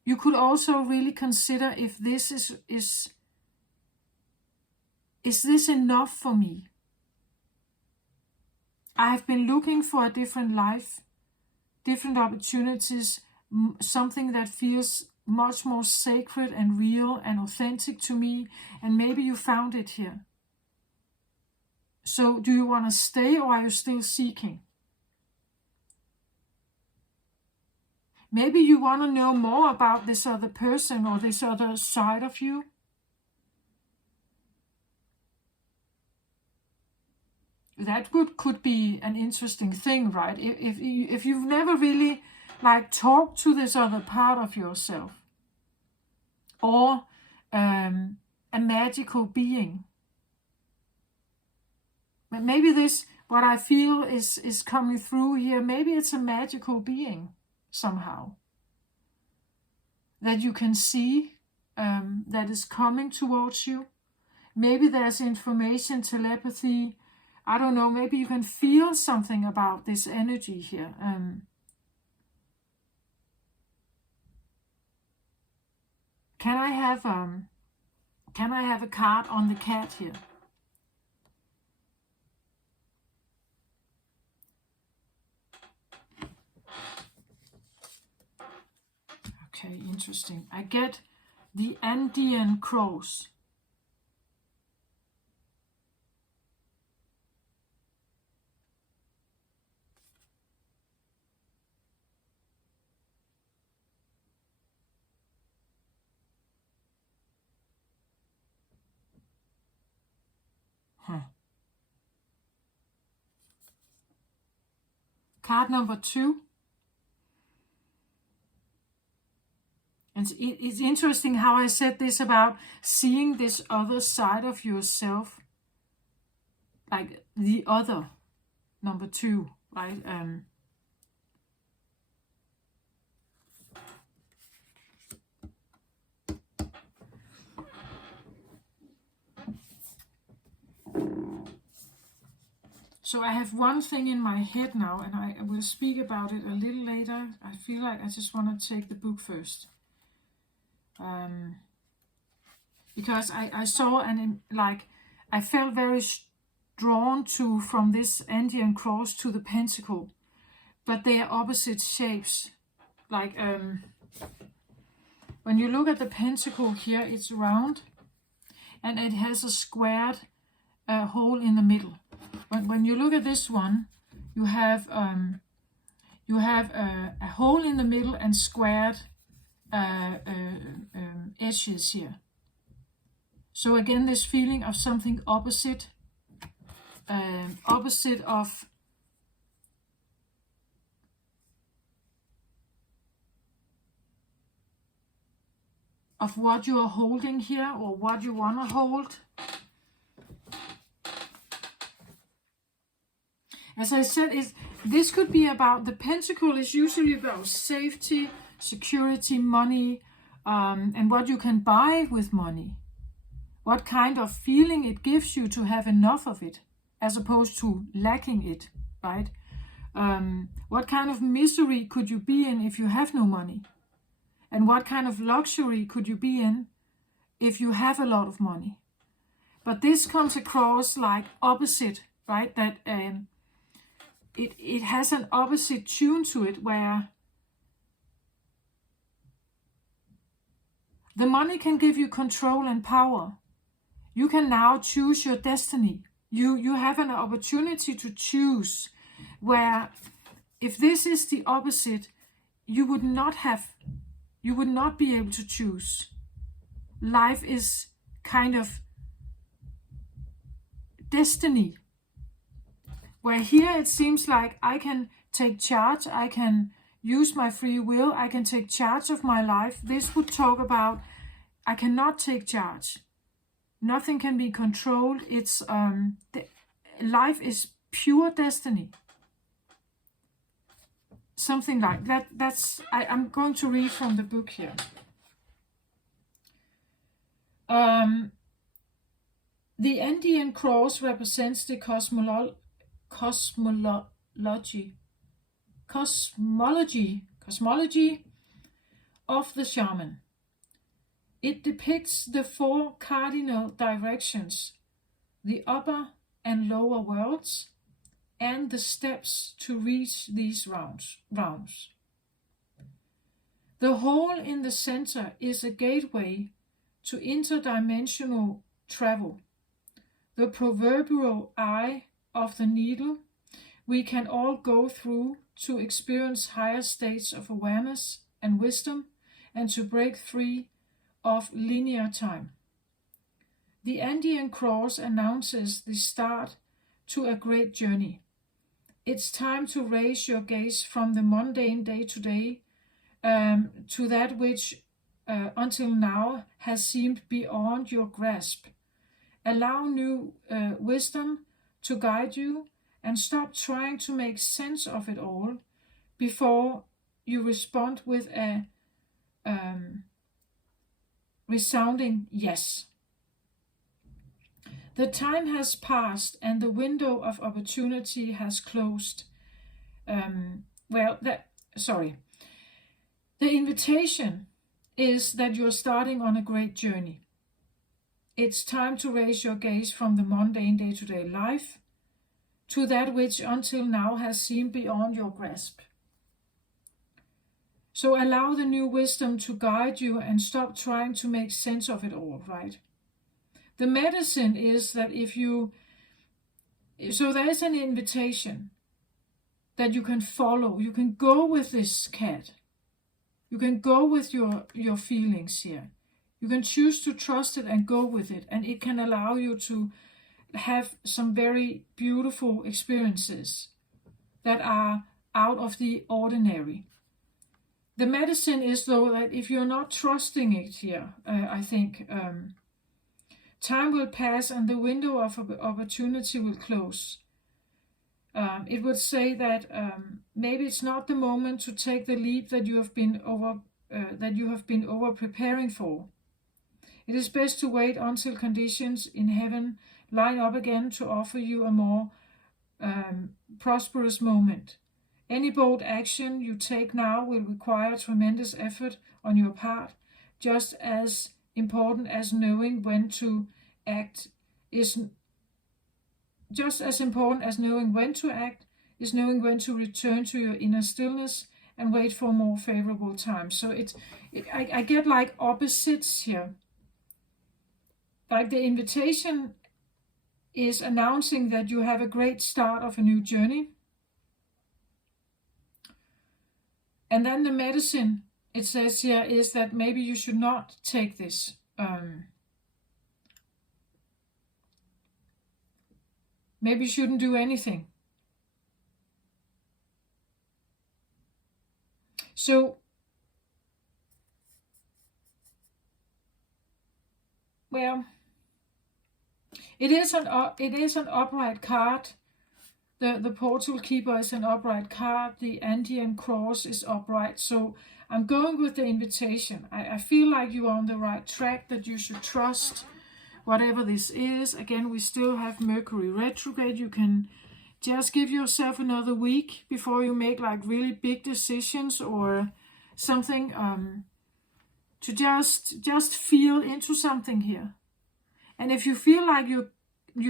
you could also really consider if this is this enough for me? I have been looking for a different life, different opportunities, something that feels much more sacred and real and authentic to me, and maybe you found it here. So do you want to stay, or are you still seeking? Maybe you want to know more about this other person or this other side of you. That could be an interesting thing, right? If you've never really talked to this other part of yourself, or a magical being. Maybe this, what I feel is coming through here, maybe it's a magical being somehow that you can see, that is coming towards you. Maybe there's information, telepathy, I don't know, maybe you can feel something about this energy here. Can I have a card on the cat here? Okay, interesting. I get the Andean crows. Card number 2. And it's interesting how I said this about seeing this other side of yourself, like the other, number 2, right? So I have one thing in my head now, and I will speak about it a little later. I feel like I just want to take the book first. Because I saw, and I felt very drawn to, from this Andean cross to the pentacle, but they are opposite shapes. When you look at the pentacle here, it's round, and it has a squared hole in the middle. When you look at this one, you have a hole in the middle and squared edges here. So again, this feeling of something opposite, opposite of what you are holding here, or what you want to hold. As I said, this could be about, the pentacle is usually about safety, security, money, and what you can buy with money. What kind of feeling it gives you to have enough of it, as opposed to lacking it, right? What kind of misery could you be in if you have no money? And what kind of luxury could you be in if you have a lot of money? But this comes across like opposite, right? That it has an opposite tune to it, where the money can give you control and power. You can now choose your destiny. You have an opportunity to choose, where if this is the opposite, you would not be able to choose. Life is kind of destiny. Where here it seems like I can take charge, I can use my free will. I can take charge of my life. This would talk about I cannot take charge. Nothing can be controlled. It's life is pure destiny. Something like that. I'm going to read from the book here. The Andean cross represents the cosmology of the shaman. It depicts the four cardinal directions, the upper and lower worlds, and the steps to reach these realms. The hole in the center is a gateway to interdimensional travel, the proverbial eye of the needle we can all go through to experience higher states of awareness and wisdom and to break free of linear time. The Andean cross announces the start to a great journey. It's time to raise your gaze from the mundane day-to-day to that which until now has seemed beyond your grasp. Allow new wisdom to guide you and stop trying to make sense of it all before you respond with a resounding yes. The time has passed and the window of opportunity has closed. The invitation is that you're starting on a great journey. It's time to raise your gaze from the mundane day-to-day life to that which until now has seemed beyond your grasp. So allow the new wisdom to guide you and stop trying to make sense of it all, right? The medicine is that there is an invitation that you can follow. You can go with this cat. You can go with your feelings here. You can choose to trust it and go with it. And it can allow you to have some very beautiful experiences that are out of the ordinary. The medicine is, though, that if you're not trusting it here, I think time will pass and the window of opportunity will close. It would say that maybe it's not the moment to take the leap that you have been over preparing for. It is best to wait until conditions in heaven line up again to offer you a more prosperous moment. Any bold action you take now will require tremendous effort on your part, just as important as knowing when to act is knowing when to return to your inner stillness and wait for more favorable time. So I get like opposites here. Like the invitation is announcing that you have a great start of a new journey. And then the medicine, it says here, is that maybe you should not take this. Maybe you shouldn't do anything. So, well, it is an upright card. The portal keeper is an upright card. The Andean cross is upright. So I'm going with the invitation. I feel like you are on the right track, that you should trust whatever this is. Again, we still have Mercury retrograde. You can just give yourself another week before you make like really big decisions or something, to just feel into something here. And if you feel like you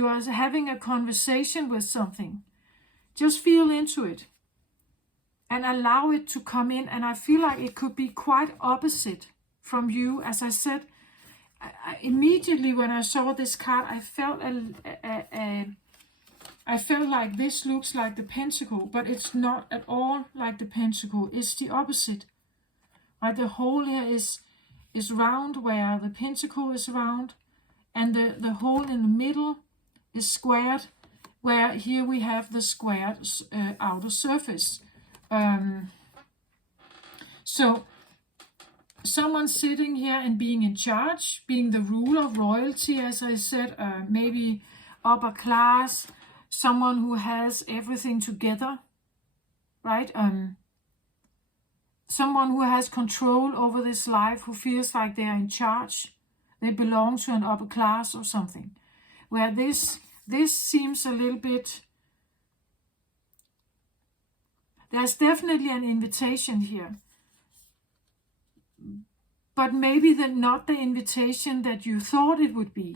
are having a conversation with something, just feel into it and allow it to come in. And I feel like it could be quite opposite from you. As I said, I immediately when I saw this card, I felt like this looks like the Pentacle, but it's not at all like the Pentacle. It's the opposite. Right? The hole here is round, where the Pentacle is round, and the hole in the middle is squared, where here we have the squared outer surface. So someone sitting here and being in charge, being the ruler, royalty, as I said, maybe upper class, someone who has everything together, right? Someone who has control over this life, who feels like they are in charge, they belong to an upper class or something, where this seems a little bit, there's definitely an invitation here, but maybe not the invitation that you thought it would be.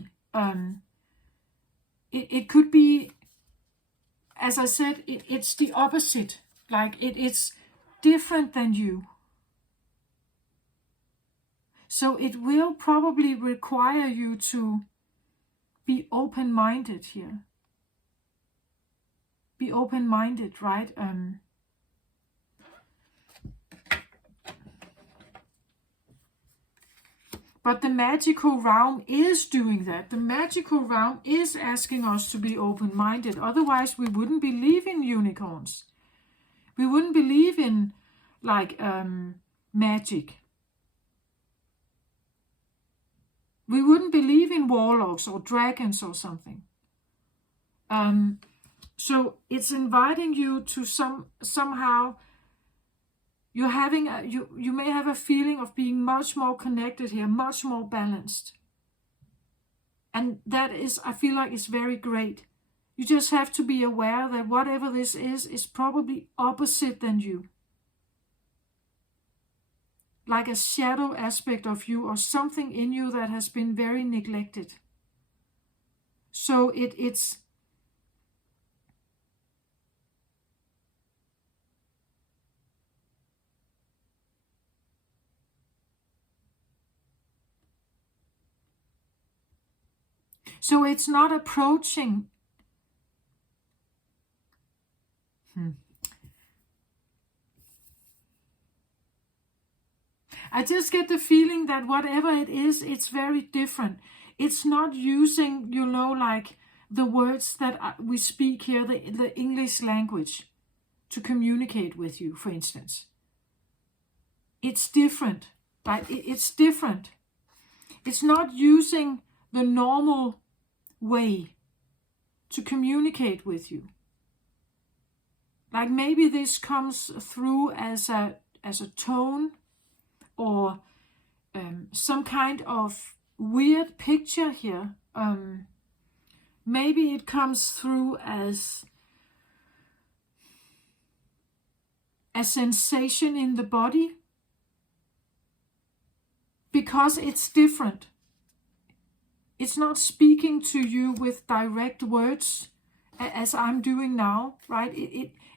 It could be, as I said, it's the opposite, like it's different than you. So it will probably require you to be open-minded here. Be open-minded, right? But the magical realm is doing that. The magical realm is asking us to be open-minded. Otherwise, we wouldn't believe in unicorns. We wouldn't believe in, like, magic. We wouldn't believe in warlocks or dragons or something. So it's inviting you to somehow. You're having you may have a feeling of being much more connected here, much more balanced, and that is, I feel like, it's very great. You just have to be aware that whatever this is probably opposite than you, like a shadow aspect of you or something in you that has been very neglected. So it's so it's not approaching. I just get the feeling that whatever it is, it's very different. It's not using, like the words that we speak here, the English language, to communicate with you, for instance. It's different, right? It's different. It's not using the normal way to communicate with you. Like maybe this comes through as a tone, or some kind of weird picture here. Maybe it comes through as a sensation in the body, because it's different. It's not speaking to you with direct words as I'm doing now, right?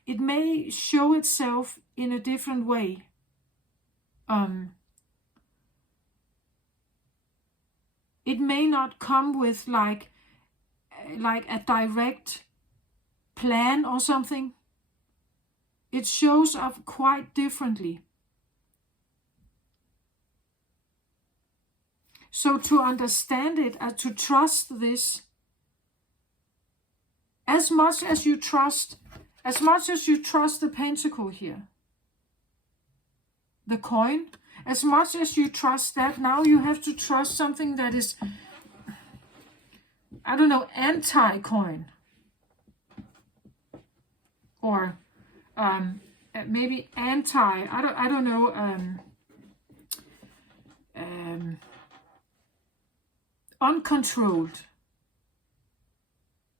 It may show itself in a different way. It may not come with like a direct plan or something. It shows up quite differently. So to understand it and to trust this, as much as you trust the pentacle here, the coin, as much as you trust that, now you have to trust something that is, I don't know, anti-coin. Or maybe anti, I don't know, uncontrolled.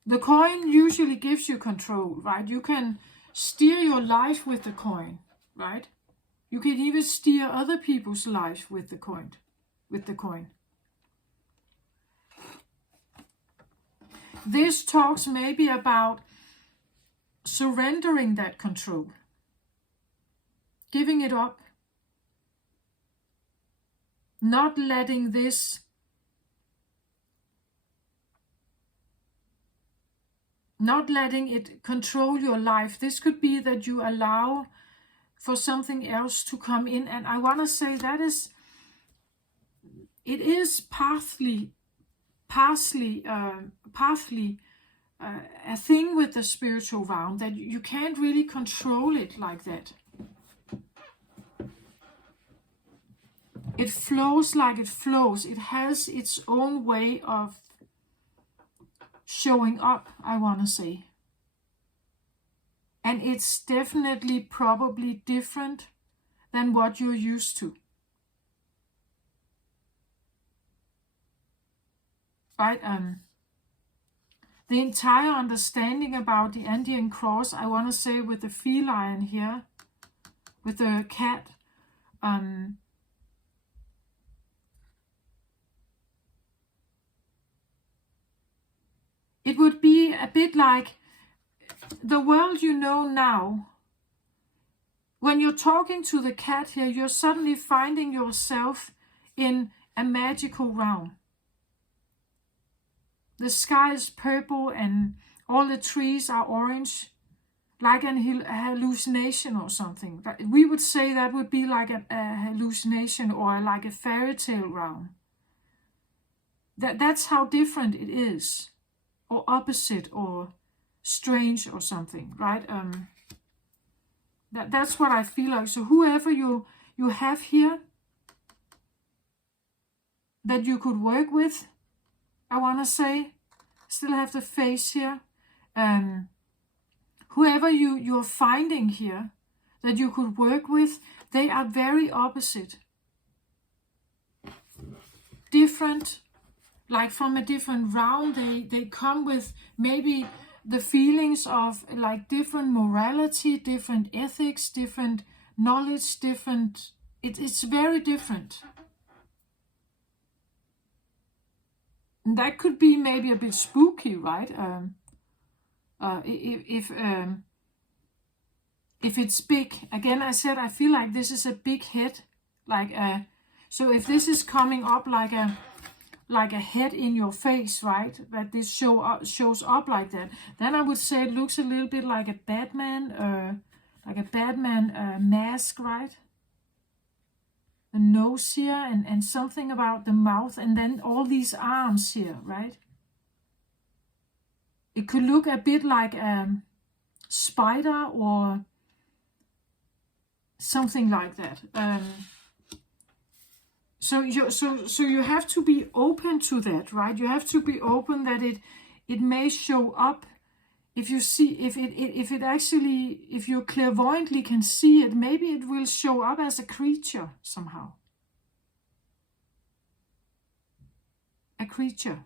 The coin usually gives you control, right? You can steer your life with the coin, right? You can even steer other people's lives with the coin. This talks maybe about surrendering that control, giving it up, not letting it control your life. This could be that you allow for something else to come in, and I want to say that it is partly a thing with the spiritual realm, that you can't really control it like that. It flows like it flows. It has its own way of showing up, I want to say. And it's definitely probably different than what you're used to. Right? The entire understanding about the Andean cross, I want to say with the feline here, with the cat, it would be a bit like the world you know now. When you're talking to the cat here, you're suddenly finding yourself in a magical realm. The sky is purple and all the trees are orange, like a hallucination or something. We would say that would be like a hallucination or like a fairy tale realm. That's how different it is, or opposite, or strange, or something, right? That's what I feel like. So whoever you have here that you could work with, I want to say, still have the face here. Whoever you're finding here that you could work with, they are very opposite. Different, like from a different realm. They come with maybe the feelings of like different morality, different ethics, different knowledge, different... It's very different. And that could be maybe a bit spooky, right? If it's big, again, I said I feel like this is a big head, like so if this is coming up like a head in your face, right? That this shows up like that, then I would say it looks a little bit like a Batman, mask, right? The nose here and something about the mouth, and then all these arms here, right? It could look a bit like a spider or something like that. So you have to be open to that, right? You have to be open that it may show up. If you see, if you clairvoyantly can see it, maybe it will show up as a creature somehow. A creature.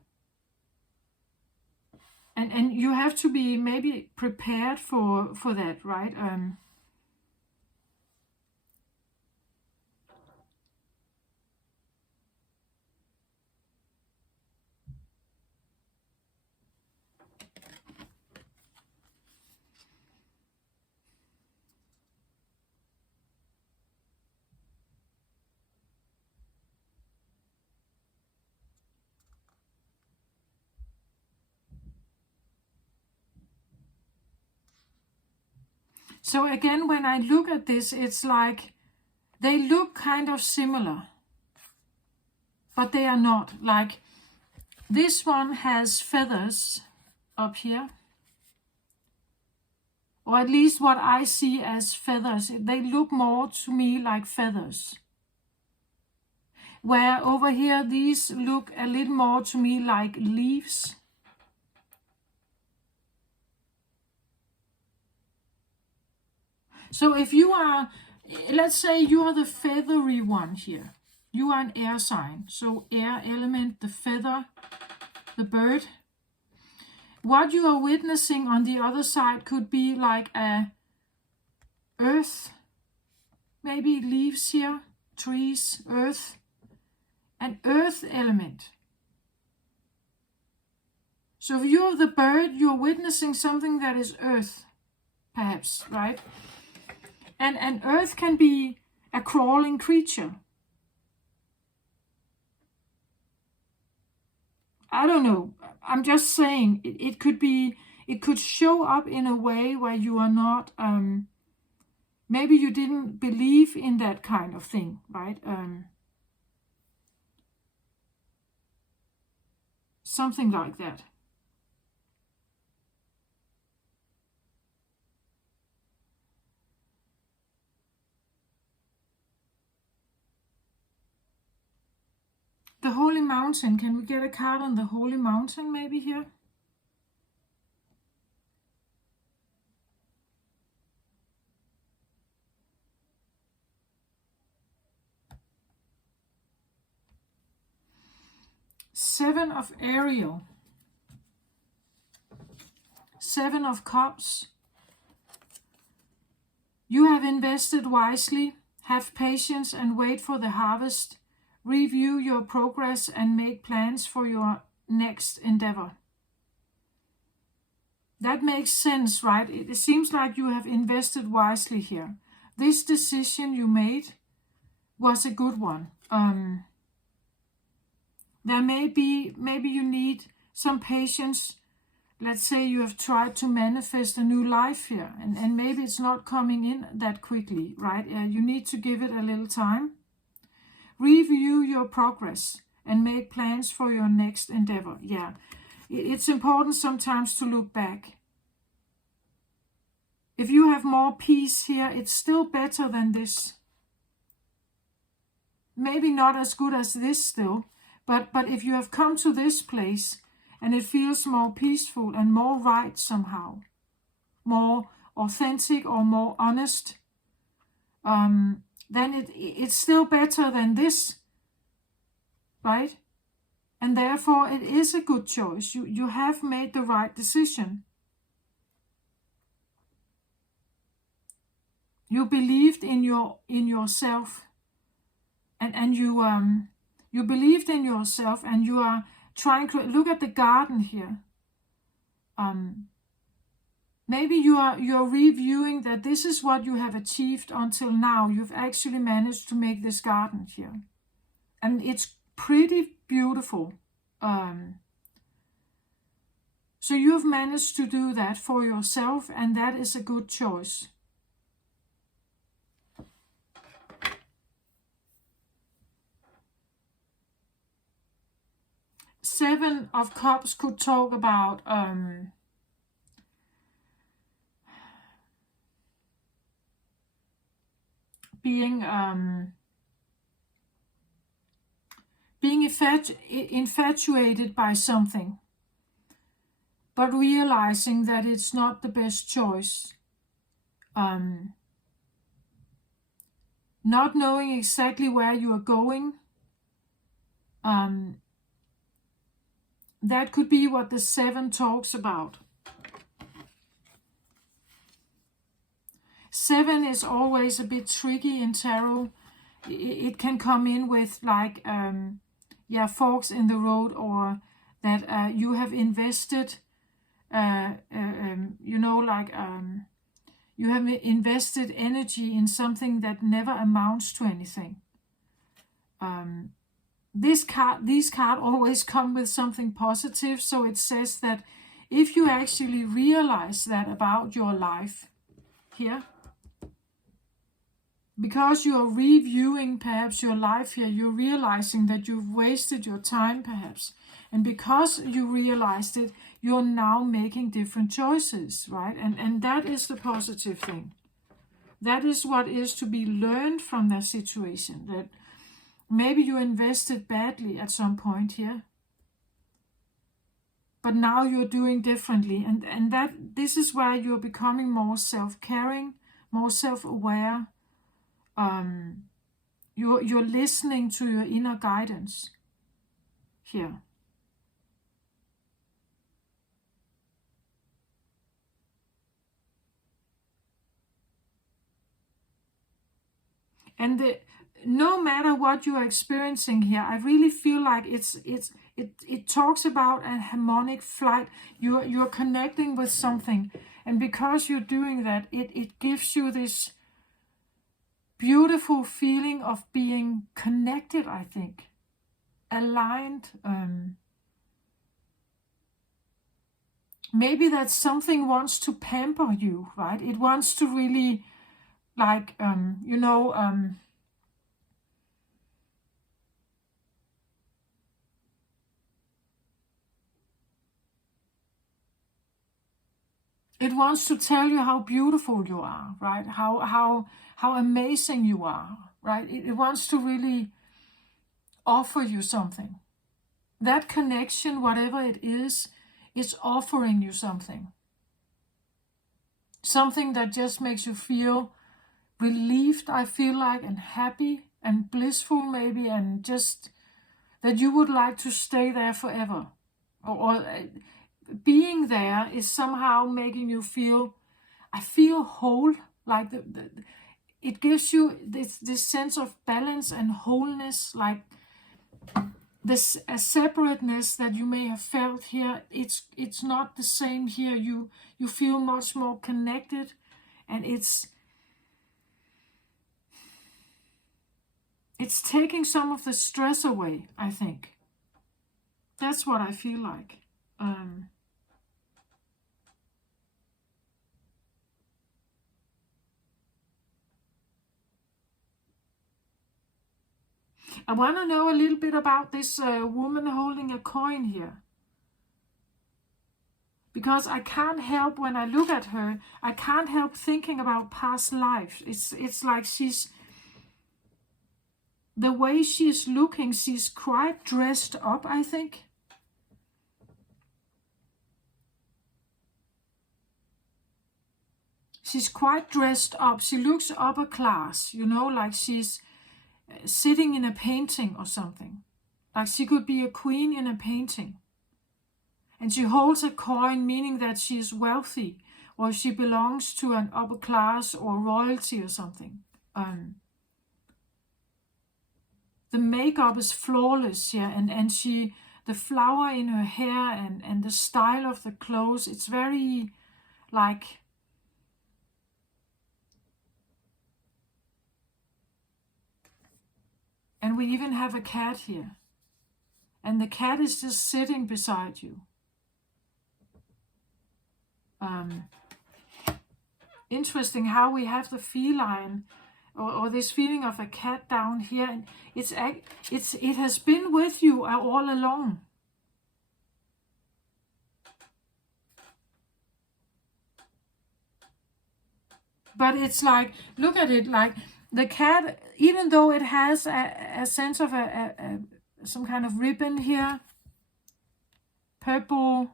And you have to be maybe prepared for that, right? So again, when I look at this, it's like they look kind of similar, but they are not. Like this one has feathers up here, or at least what I see as feathers. They look more to me like feathers. Where over here, these look a little more to me like leaves. So if you are, let's say you are the feathery one here. You are an air sign. So air element, the feather, the bird. What you are witnessing on the other side could be like a earth, maybe leaves here, trees, earth, an earth element. So if you're the bird, you're witnessing something that is earth, perhaps, right? And earth can be a crawling creature. I don't know. I'm just saying it could be, it could show up in a way where you are not, maybe you didn't believe in that kind of thing, right? Something like that. mountain. Can we get a card on the holy mountain maybe here? Seven of Ariel. Seven of Cups. You have invested wisely. Have patience and wait for the harvest. Review your progress and make plans for your next endeavor. That makes sense, right? It seems like you have invested wisely here. This decision you made was a good one. There maybe you need some patience. Let's say you have tried to manifest a new life here, and maybe it's not coming in that quickly, right? You need to give it a little time. Review your progress and make plans for your next endeavor. Yeah, it's important sometimes to look back. If you have more peace here, it's still better than this. Maybe not as good as this still, but if you have come to this place and it feels more peaceful and more right somehow, more authentic or more honest, then it's still better than this, right? And therefore it is a good choice. You have made the right decision. You believed in yourself, and you believed in yourself, and you are trying to look at the garden here. Maybe you're reviewing that this is what you have achieved until now. You've actually managed to make this garden here, and it's pretty beautiful. So you've managed to do that for yourself, and that is a good choice. Seven of Cups could talk about being infatuated by something, but realizing that it's not the best choice. Not knowing exactly where you are going. That could be what the seven talks about. Seven is always a bit tricky in tarot. It can come in with like, forks in the road, or that you have invested, you have invested energy in something that never amounts to anything. These cards always come with something positive, so it says that if you actually realize that about your life here, because you are reviewing perhaps your life here, you're realizing that you've wasted your time perhaps, and because you realized it, you're now making different choices, right? And that is the positive thing. That is what is to be learned from that situation, that maybe you invested badly at some point here, but now you're doing differently, and that this is where you're becoming more self-caring, more self-aware. You're listening to your inner guidance here. And no matter what you are experiencing here, I really feel like it talks about a harmonic flight. You're connecting with something, and because you're doing that, it gives you this beautiful feeling of being connected, I think, aligned. Maybe that something wants to pamper you, right? It wants to really, like, it wants to tell you how beautiful you are, right? How amazing you are, right? It wants to really offer you something. that connection, whatever it is offering you something. Something that just makes you feel relieved, I feel like, and happy and blissful maybe, and just that you would like to stay there forever. Or being there is somehow making you feel, I feel whole, like it gives you this sense of balance and wholeness, like this separateness that you may have felt here. It's not the same here. You feel much more connected, and it's taking some of the stress away, I think. That's what I feel like. I want to know a little bit about this woman holding a coin here. Because I can't help, when I look at her, I can't help thinking about past lives. It's like the way she's looking, she's quite dressed up, I think. She's quite dressed up. She looks upper class, like she's sitting in a painting or something. Like she could be a queen in a painting. And she holds a coin, meaning that she's wealthy, or she belongs to an upper class or royalty or something. The makeup is flawless, yeah, and the flower in her hair and the style of the clothes, it's very like, and we even have a cat here. And the cat is just sitting beside you. Interesting how we have the feline or this feeling of a cat down here. And it has been with you all along. But it's like, look at it, like the cat, even though it has a sense of some kind of ribbon here, purple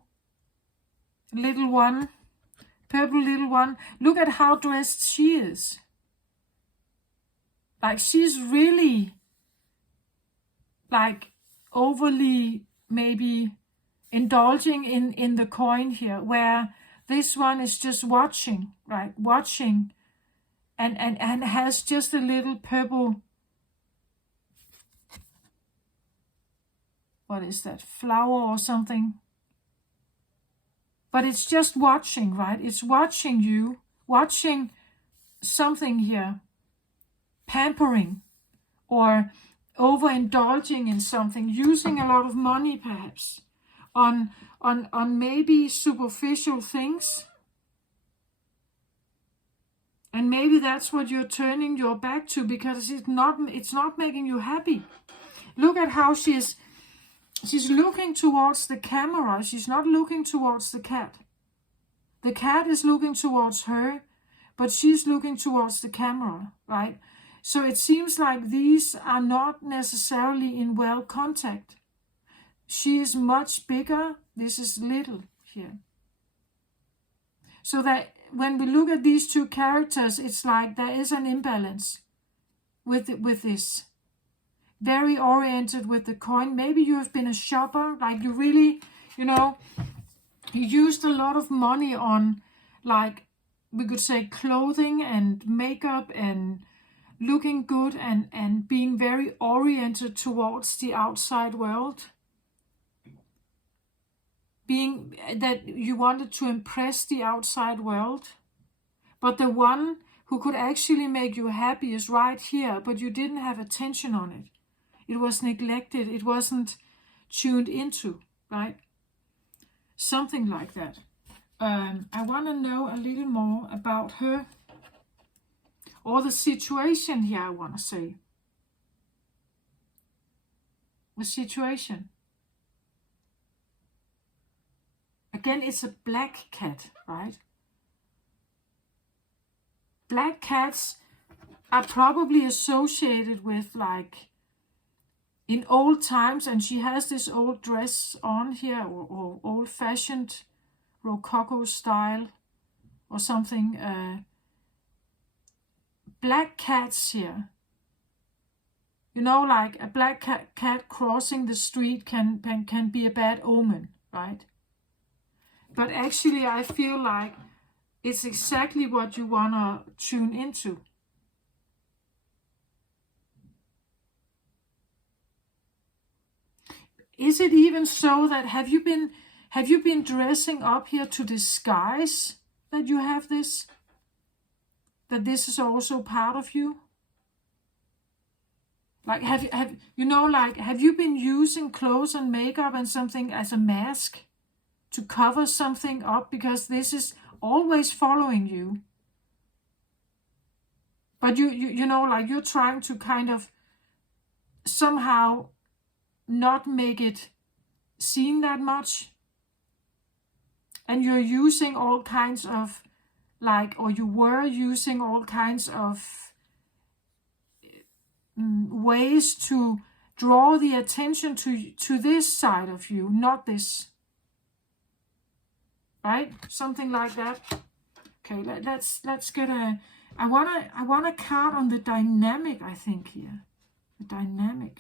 little one, look at how dressed she is. Like she's really like overly maybe indulging in the coin here, where this one is just watching, right? Watching and has just a little purple, what is that, flower or something? But it's just watching, right? It's watching you, watching something here, pampering or overindulging in something, using a lot of money perhaps on maybe superficial things. And maybe that's what you're turning your back to, because it's not making you happy. Look at how she's looking towards the camera. She's not looking towards the cat. The cat is looking towards her, but she's looking towards the camera, right? So it seems like these are not necessarily in well contact. She is much bigger. This is little here. So that when we look at these two characters, it's like there is an imbalance with this. Very oriented with the coin. Maybe you have been a shopper, like you really, you used a lot of money on, like, we could say clothing and makeup and looking good and being very oriented towards the outside world. Being that you wanted to impress the outside world. But the one who could actually make you happy is right here, but you didn't have attention on it. It was neglected. It wasn't tuned into, right? Something like that. I want to know a little more about her. Or the situation here, I want to say. The situation. Again, it's a black cat, right? Black cats are probably associated with like in old times, and she has this old dress on here, or old-fashioned Rococo style or something. Black cats here. You know, like a black cat crossing the street can be a bad omen, right? But actually, I feel like it's exactly what you want to tune into. Is it even so that have you been dressing up here to disguise that you have this? That this is also part of you? Like have you been using clothes and makeup and something as a mask to cover something up, because this is always following you? But you know, like you're trying to kind of somehow not make it seen that much. And you're using all kinds of or you were using all kinds of ways to draw the attention to this side of you, not this. Right? Something like that. Okay, let's get a I want a card on the dynamic, I think, here. The dynamic.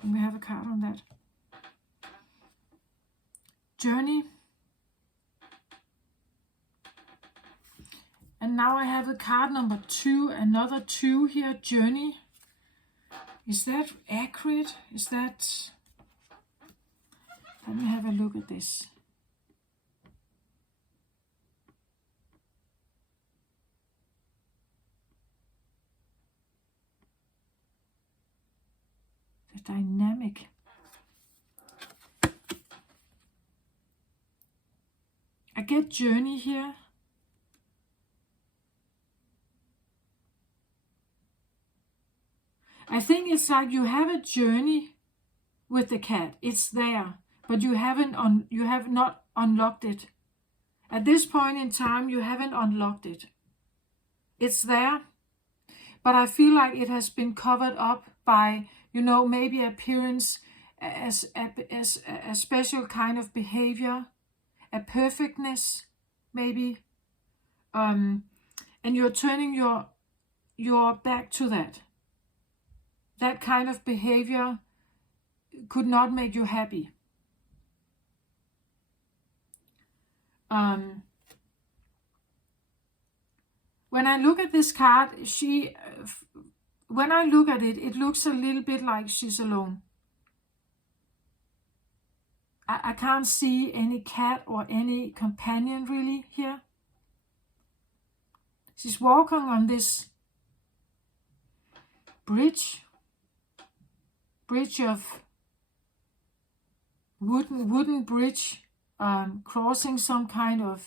Can we have a card on that? Journey. And now I have the card number 2, another 2 here, journey. Is that accurate? Is that... Let me have a look at this. The dynamic. I get journey here. I think it's like you have a journey with the cat. It's there, but you have not unlocked it. At this point in time, you haven't unlocked it. It's there, but I feel like it has been covered up by, maybe appearance, as a special kind of behavior, a perfectness, maybe. And you're turning your back to that. That kind of behavior could not make you happy. When I look at this card, when I look at it, it looks a little bit like she's alone. I can't see any cat or any companion really here. She's walking on this bridge of wooden bridge, crossing some kind of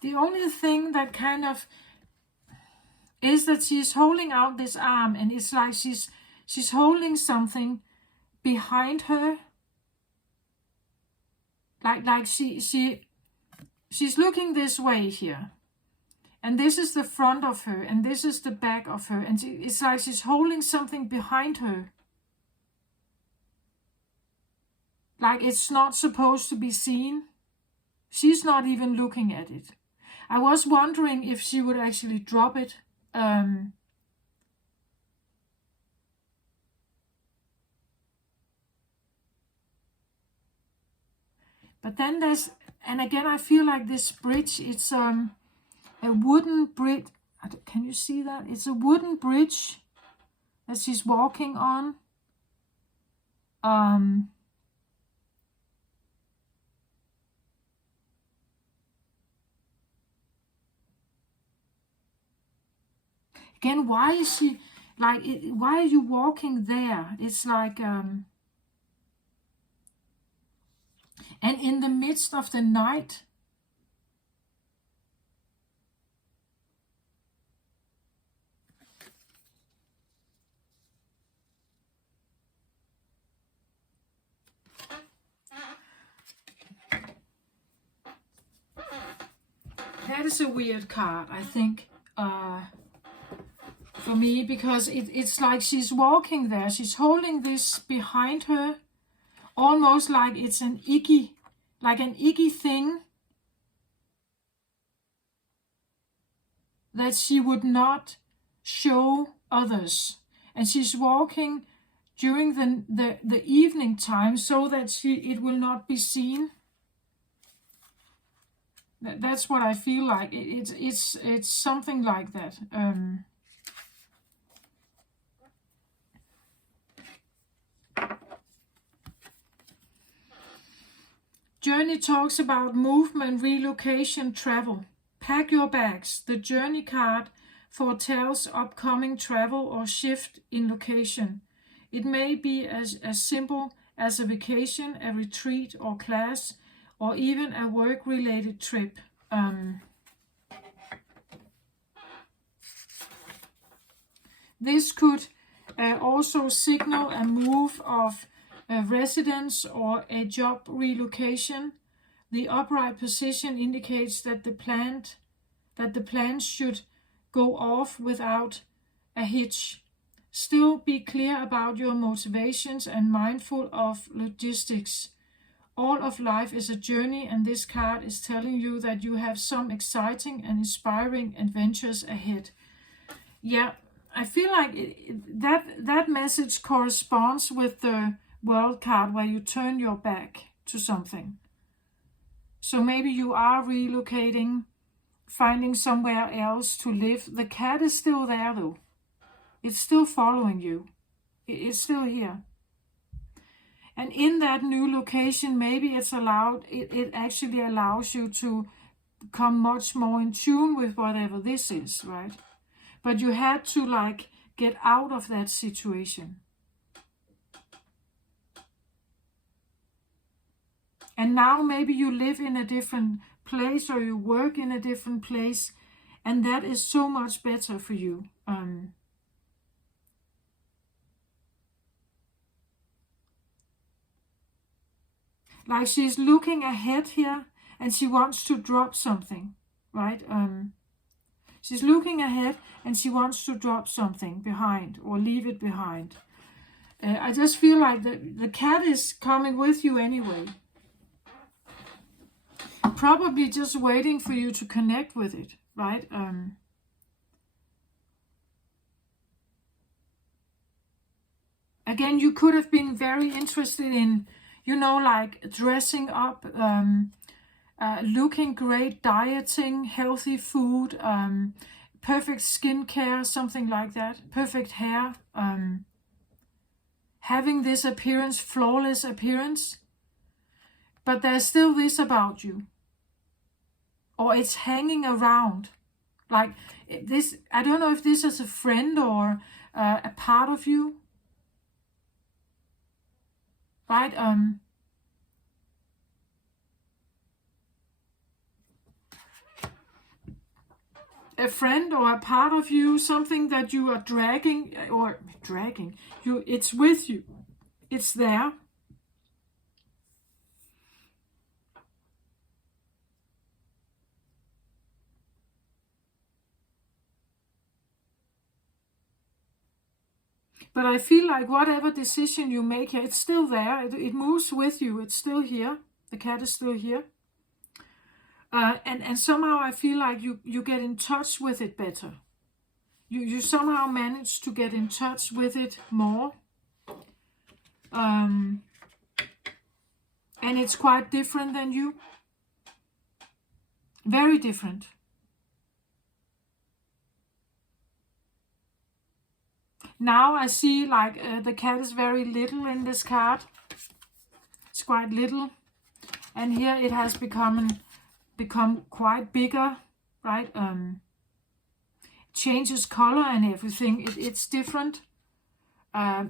the only thing that kind of is that she's holding out this arm, and it's like she's holding something behind her. Like she's looking this way here. And this is the front of her, and this is the back of her. And it's like she's holding something behind her. Like it's not supposed to be seen. She's not even looking at it. I was wondering if she would actually drop it. But then and again, I feel like this bridge, it's a wooden bridge, can you see that? It's a wooden bridge that she's walking on. Again, why is she like? Why are you walking there? It's like, and in the midst of the night. That is a weird card, I think, for me, because it's like she's walking there. She's holding this behind her, almost like it's an icky thing that she would not show others. And she's walking during the evening time so that it will not be seen. That's what I feel like. It's something like that. Journey talks about movement, relocation, travel. Pack your bags. The journey card foretells upcoming travel or shift in location. It may be as simple as a vacation, a retreat or class, or even a work-related trip. This could also signal a move of a residence or a job relocation. The upright position indicates that the plans should go off without a hitch. Still be clear about your motivations and mindful of logistics. All of life is a journey, and this card is telling you that you have some exciting and inspiring adventures ahead. Yeah, I feel like that message corresponds with the World card, where you turn your back to something. So maybe you are relocating, finding somewhere else to live. The cat is still there though. It's still following you. It's still here. And in that new location, maybe it actually allows you to become much more in tune with whatever this is, right? But you had to like get out of that situation. And now maybe you live in a different place or you work in a different place, and that is so much better for you. Like she's looking ahead here and she wants to drop something, right? She's looking ahead and she wants to drop something behind or leave it behind. I just feel like the cat is coming with you anyway. Probably just waiting for you to connect with it, right? Again, you could have been very interested in, like dressing up, looking great, dieting, healthy food, perfect skincare, something like that, perfect hair, having this appearance, flawless appearance. But there's still this about you. Or it's hanging around. Like this, I don't know if this is a friend or a part of you. Right? A friend or a part of you, something that you are dragging, it's with you. It's there. But I feel like whatever decision you make here, it's still there. It moves with you. It's still here. The cat is still here. And somehow I feel like you get in touch with it better. You somehow manage to get in touch with it more. And it's quite different than you. Very different. Now I see like the cat is very little in this card. It's quite little. And here it has become quite bigger, right? Changes color and everything. It's different.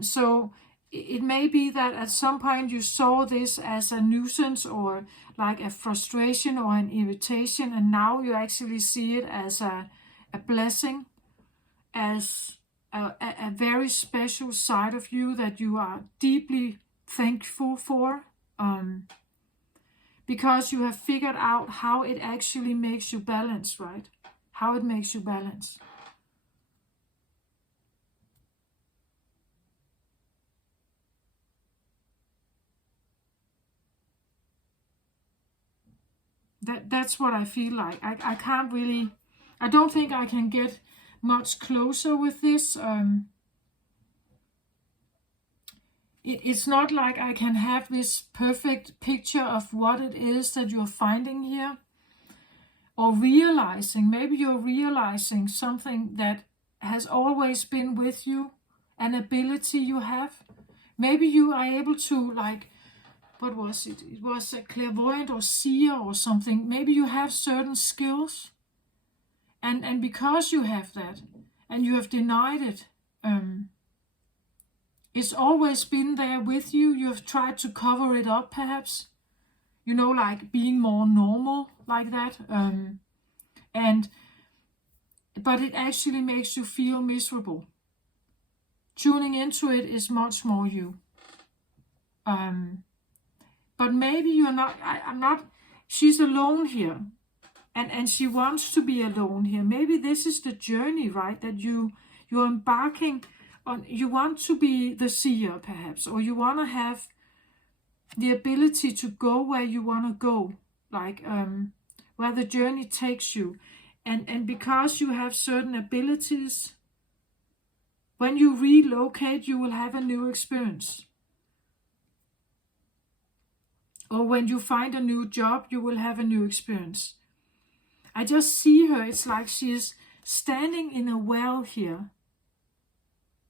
So it may be that at some point you saw this as a nuisance or like a frustration or an irritation, and now you actually see it as a blessing, as a very special side of you that you are deeply thankful for, because you have figured out how it actually makes you balance, right? How it makes you balance. That's what I feel like. I can't really, I don't think I can get much closer with this. It's not like I can have this perfect picture of what it is that you're finding here, or realizing. Maybe you're realizing something that has always been with you, an ability you have. Maybe you are able to, like, what was it? It was a clairvoyant or seer or something. Maybe you have certain skills, and because you have that, and you have denied it, it's always been there with you. You have tried to cover it up, perhaps. You know, like being more normal, like that. But it actually makes you feel miserable. Tuning into it is much more you. But maybe you're not, I'm not, she's alone here. And she wants to be alone here. Maybe this is the journey, right? That you're embarking on. You want to be the seer, perhaps, or you want to have the ability to go where you want to go, like where the journey takes you. And because you have certain abilities, when you relocate, you will have a new experience. Or when you find a new job, you will have a new experience. I just see her, it's like she is standing in a well here.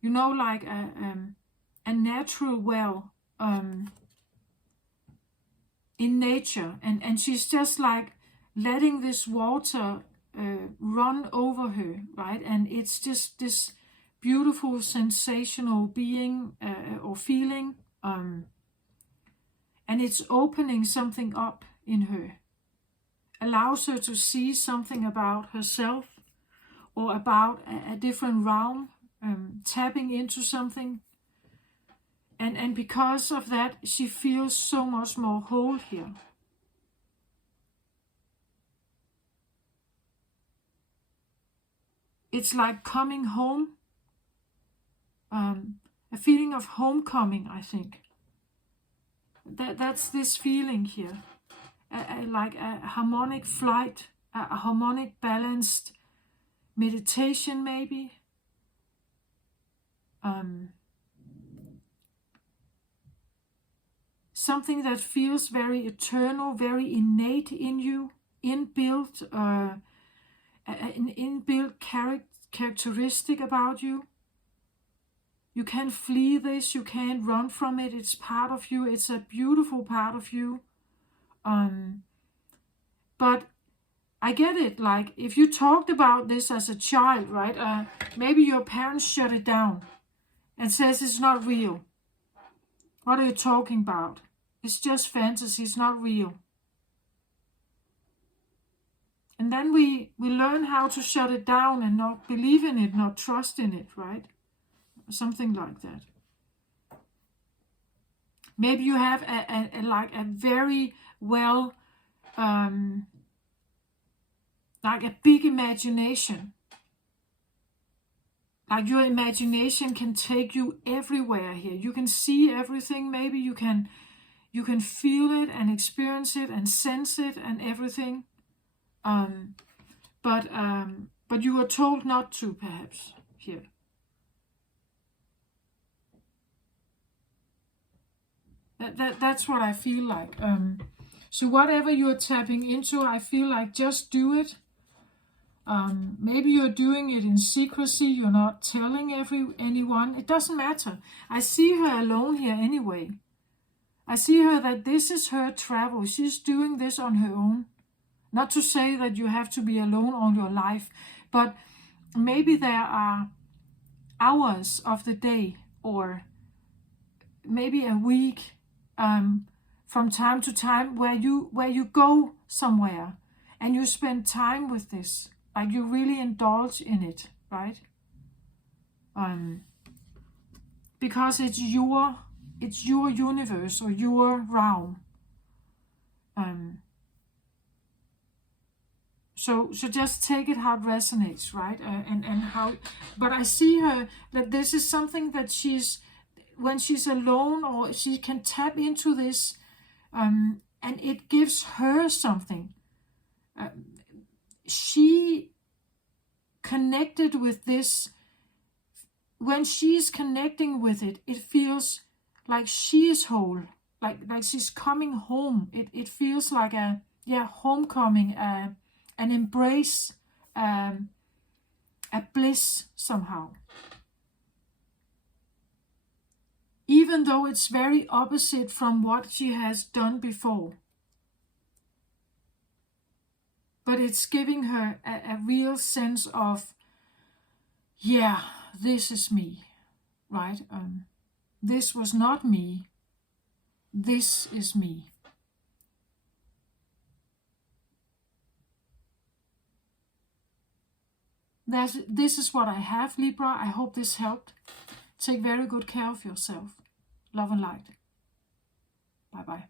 You know, like a natural well in nature. And she's just like letting this water run over her, right? And it's just this beautiful, sensational being or feeling. And it's opening something up in her. Allows her to see something about herself or about a different realm, tapping into something. And because of that, she feels so much more whole here. It's like coming home, a feeling of homecoming, I think. That's this feeling here. Like a harmonic flight, a harmonic balanced meditation, maybe. Something that feels very eternal, very innate in you, inbuilt, an inbuilt characteristic about you. You can't flee this, you can't run from it, it's part of you, it's a beautiful part of you. But I get it, like if you talked about this as a child, right? Maybe your parents shut it down and says it's not real. What are you talking about? It's just fantasy, it's not real. And then we learn how to shut it down and not believe in it, not trust in it, right? Something like that. Maybe you have a very well, like a big imagination. Like your imagination can take you everywhere here. You can see everything. Maybe you can feel it and experience it and sense it and everything. But you were told not to, perhaps, here. That's what I feel like. So whatever you're tapping into, I feel like just do it. Maybe you're doing it in secrecy, you're not telling anyone. It doesn't matter. I see her alone here anyway. I see her that this is her travel. She's doing this on her own. Not to say that you have to be alone all your life, but maybe there are hours of the day or maybe a week from time to time where you go somewhere and you spend time with this, like you really indulge in it, right? Because it's your universe or your realm. So just take it how it resonates, right? And how. But I see her that this is something that when she's alone, or she can tap into this, and it gives her something. She connected with this. When she's connecting with it, it feels like she is whole, like she's coming home. It feels like a homecoming, an embrace, a bliss somehow. Even though it's very opposite from what she has done before. But it's giving her a real sense of, yeah, this is me, right? This was not me. This is me. This is what I have, Libra. I hope this helped. Take very good care of yourself. Love and light. Bye-bye.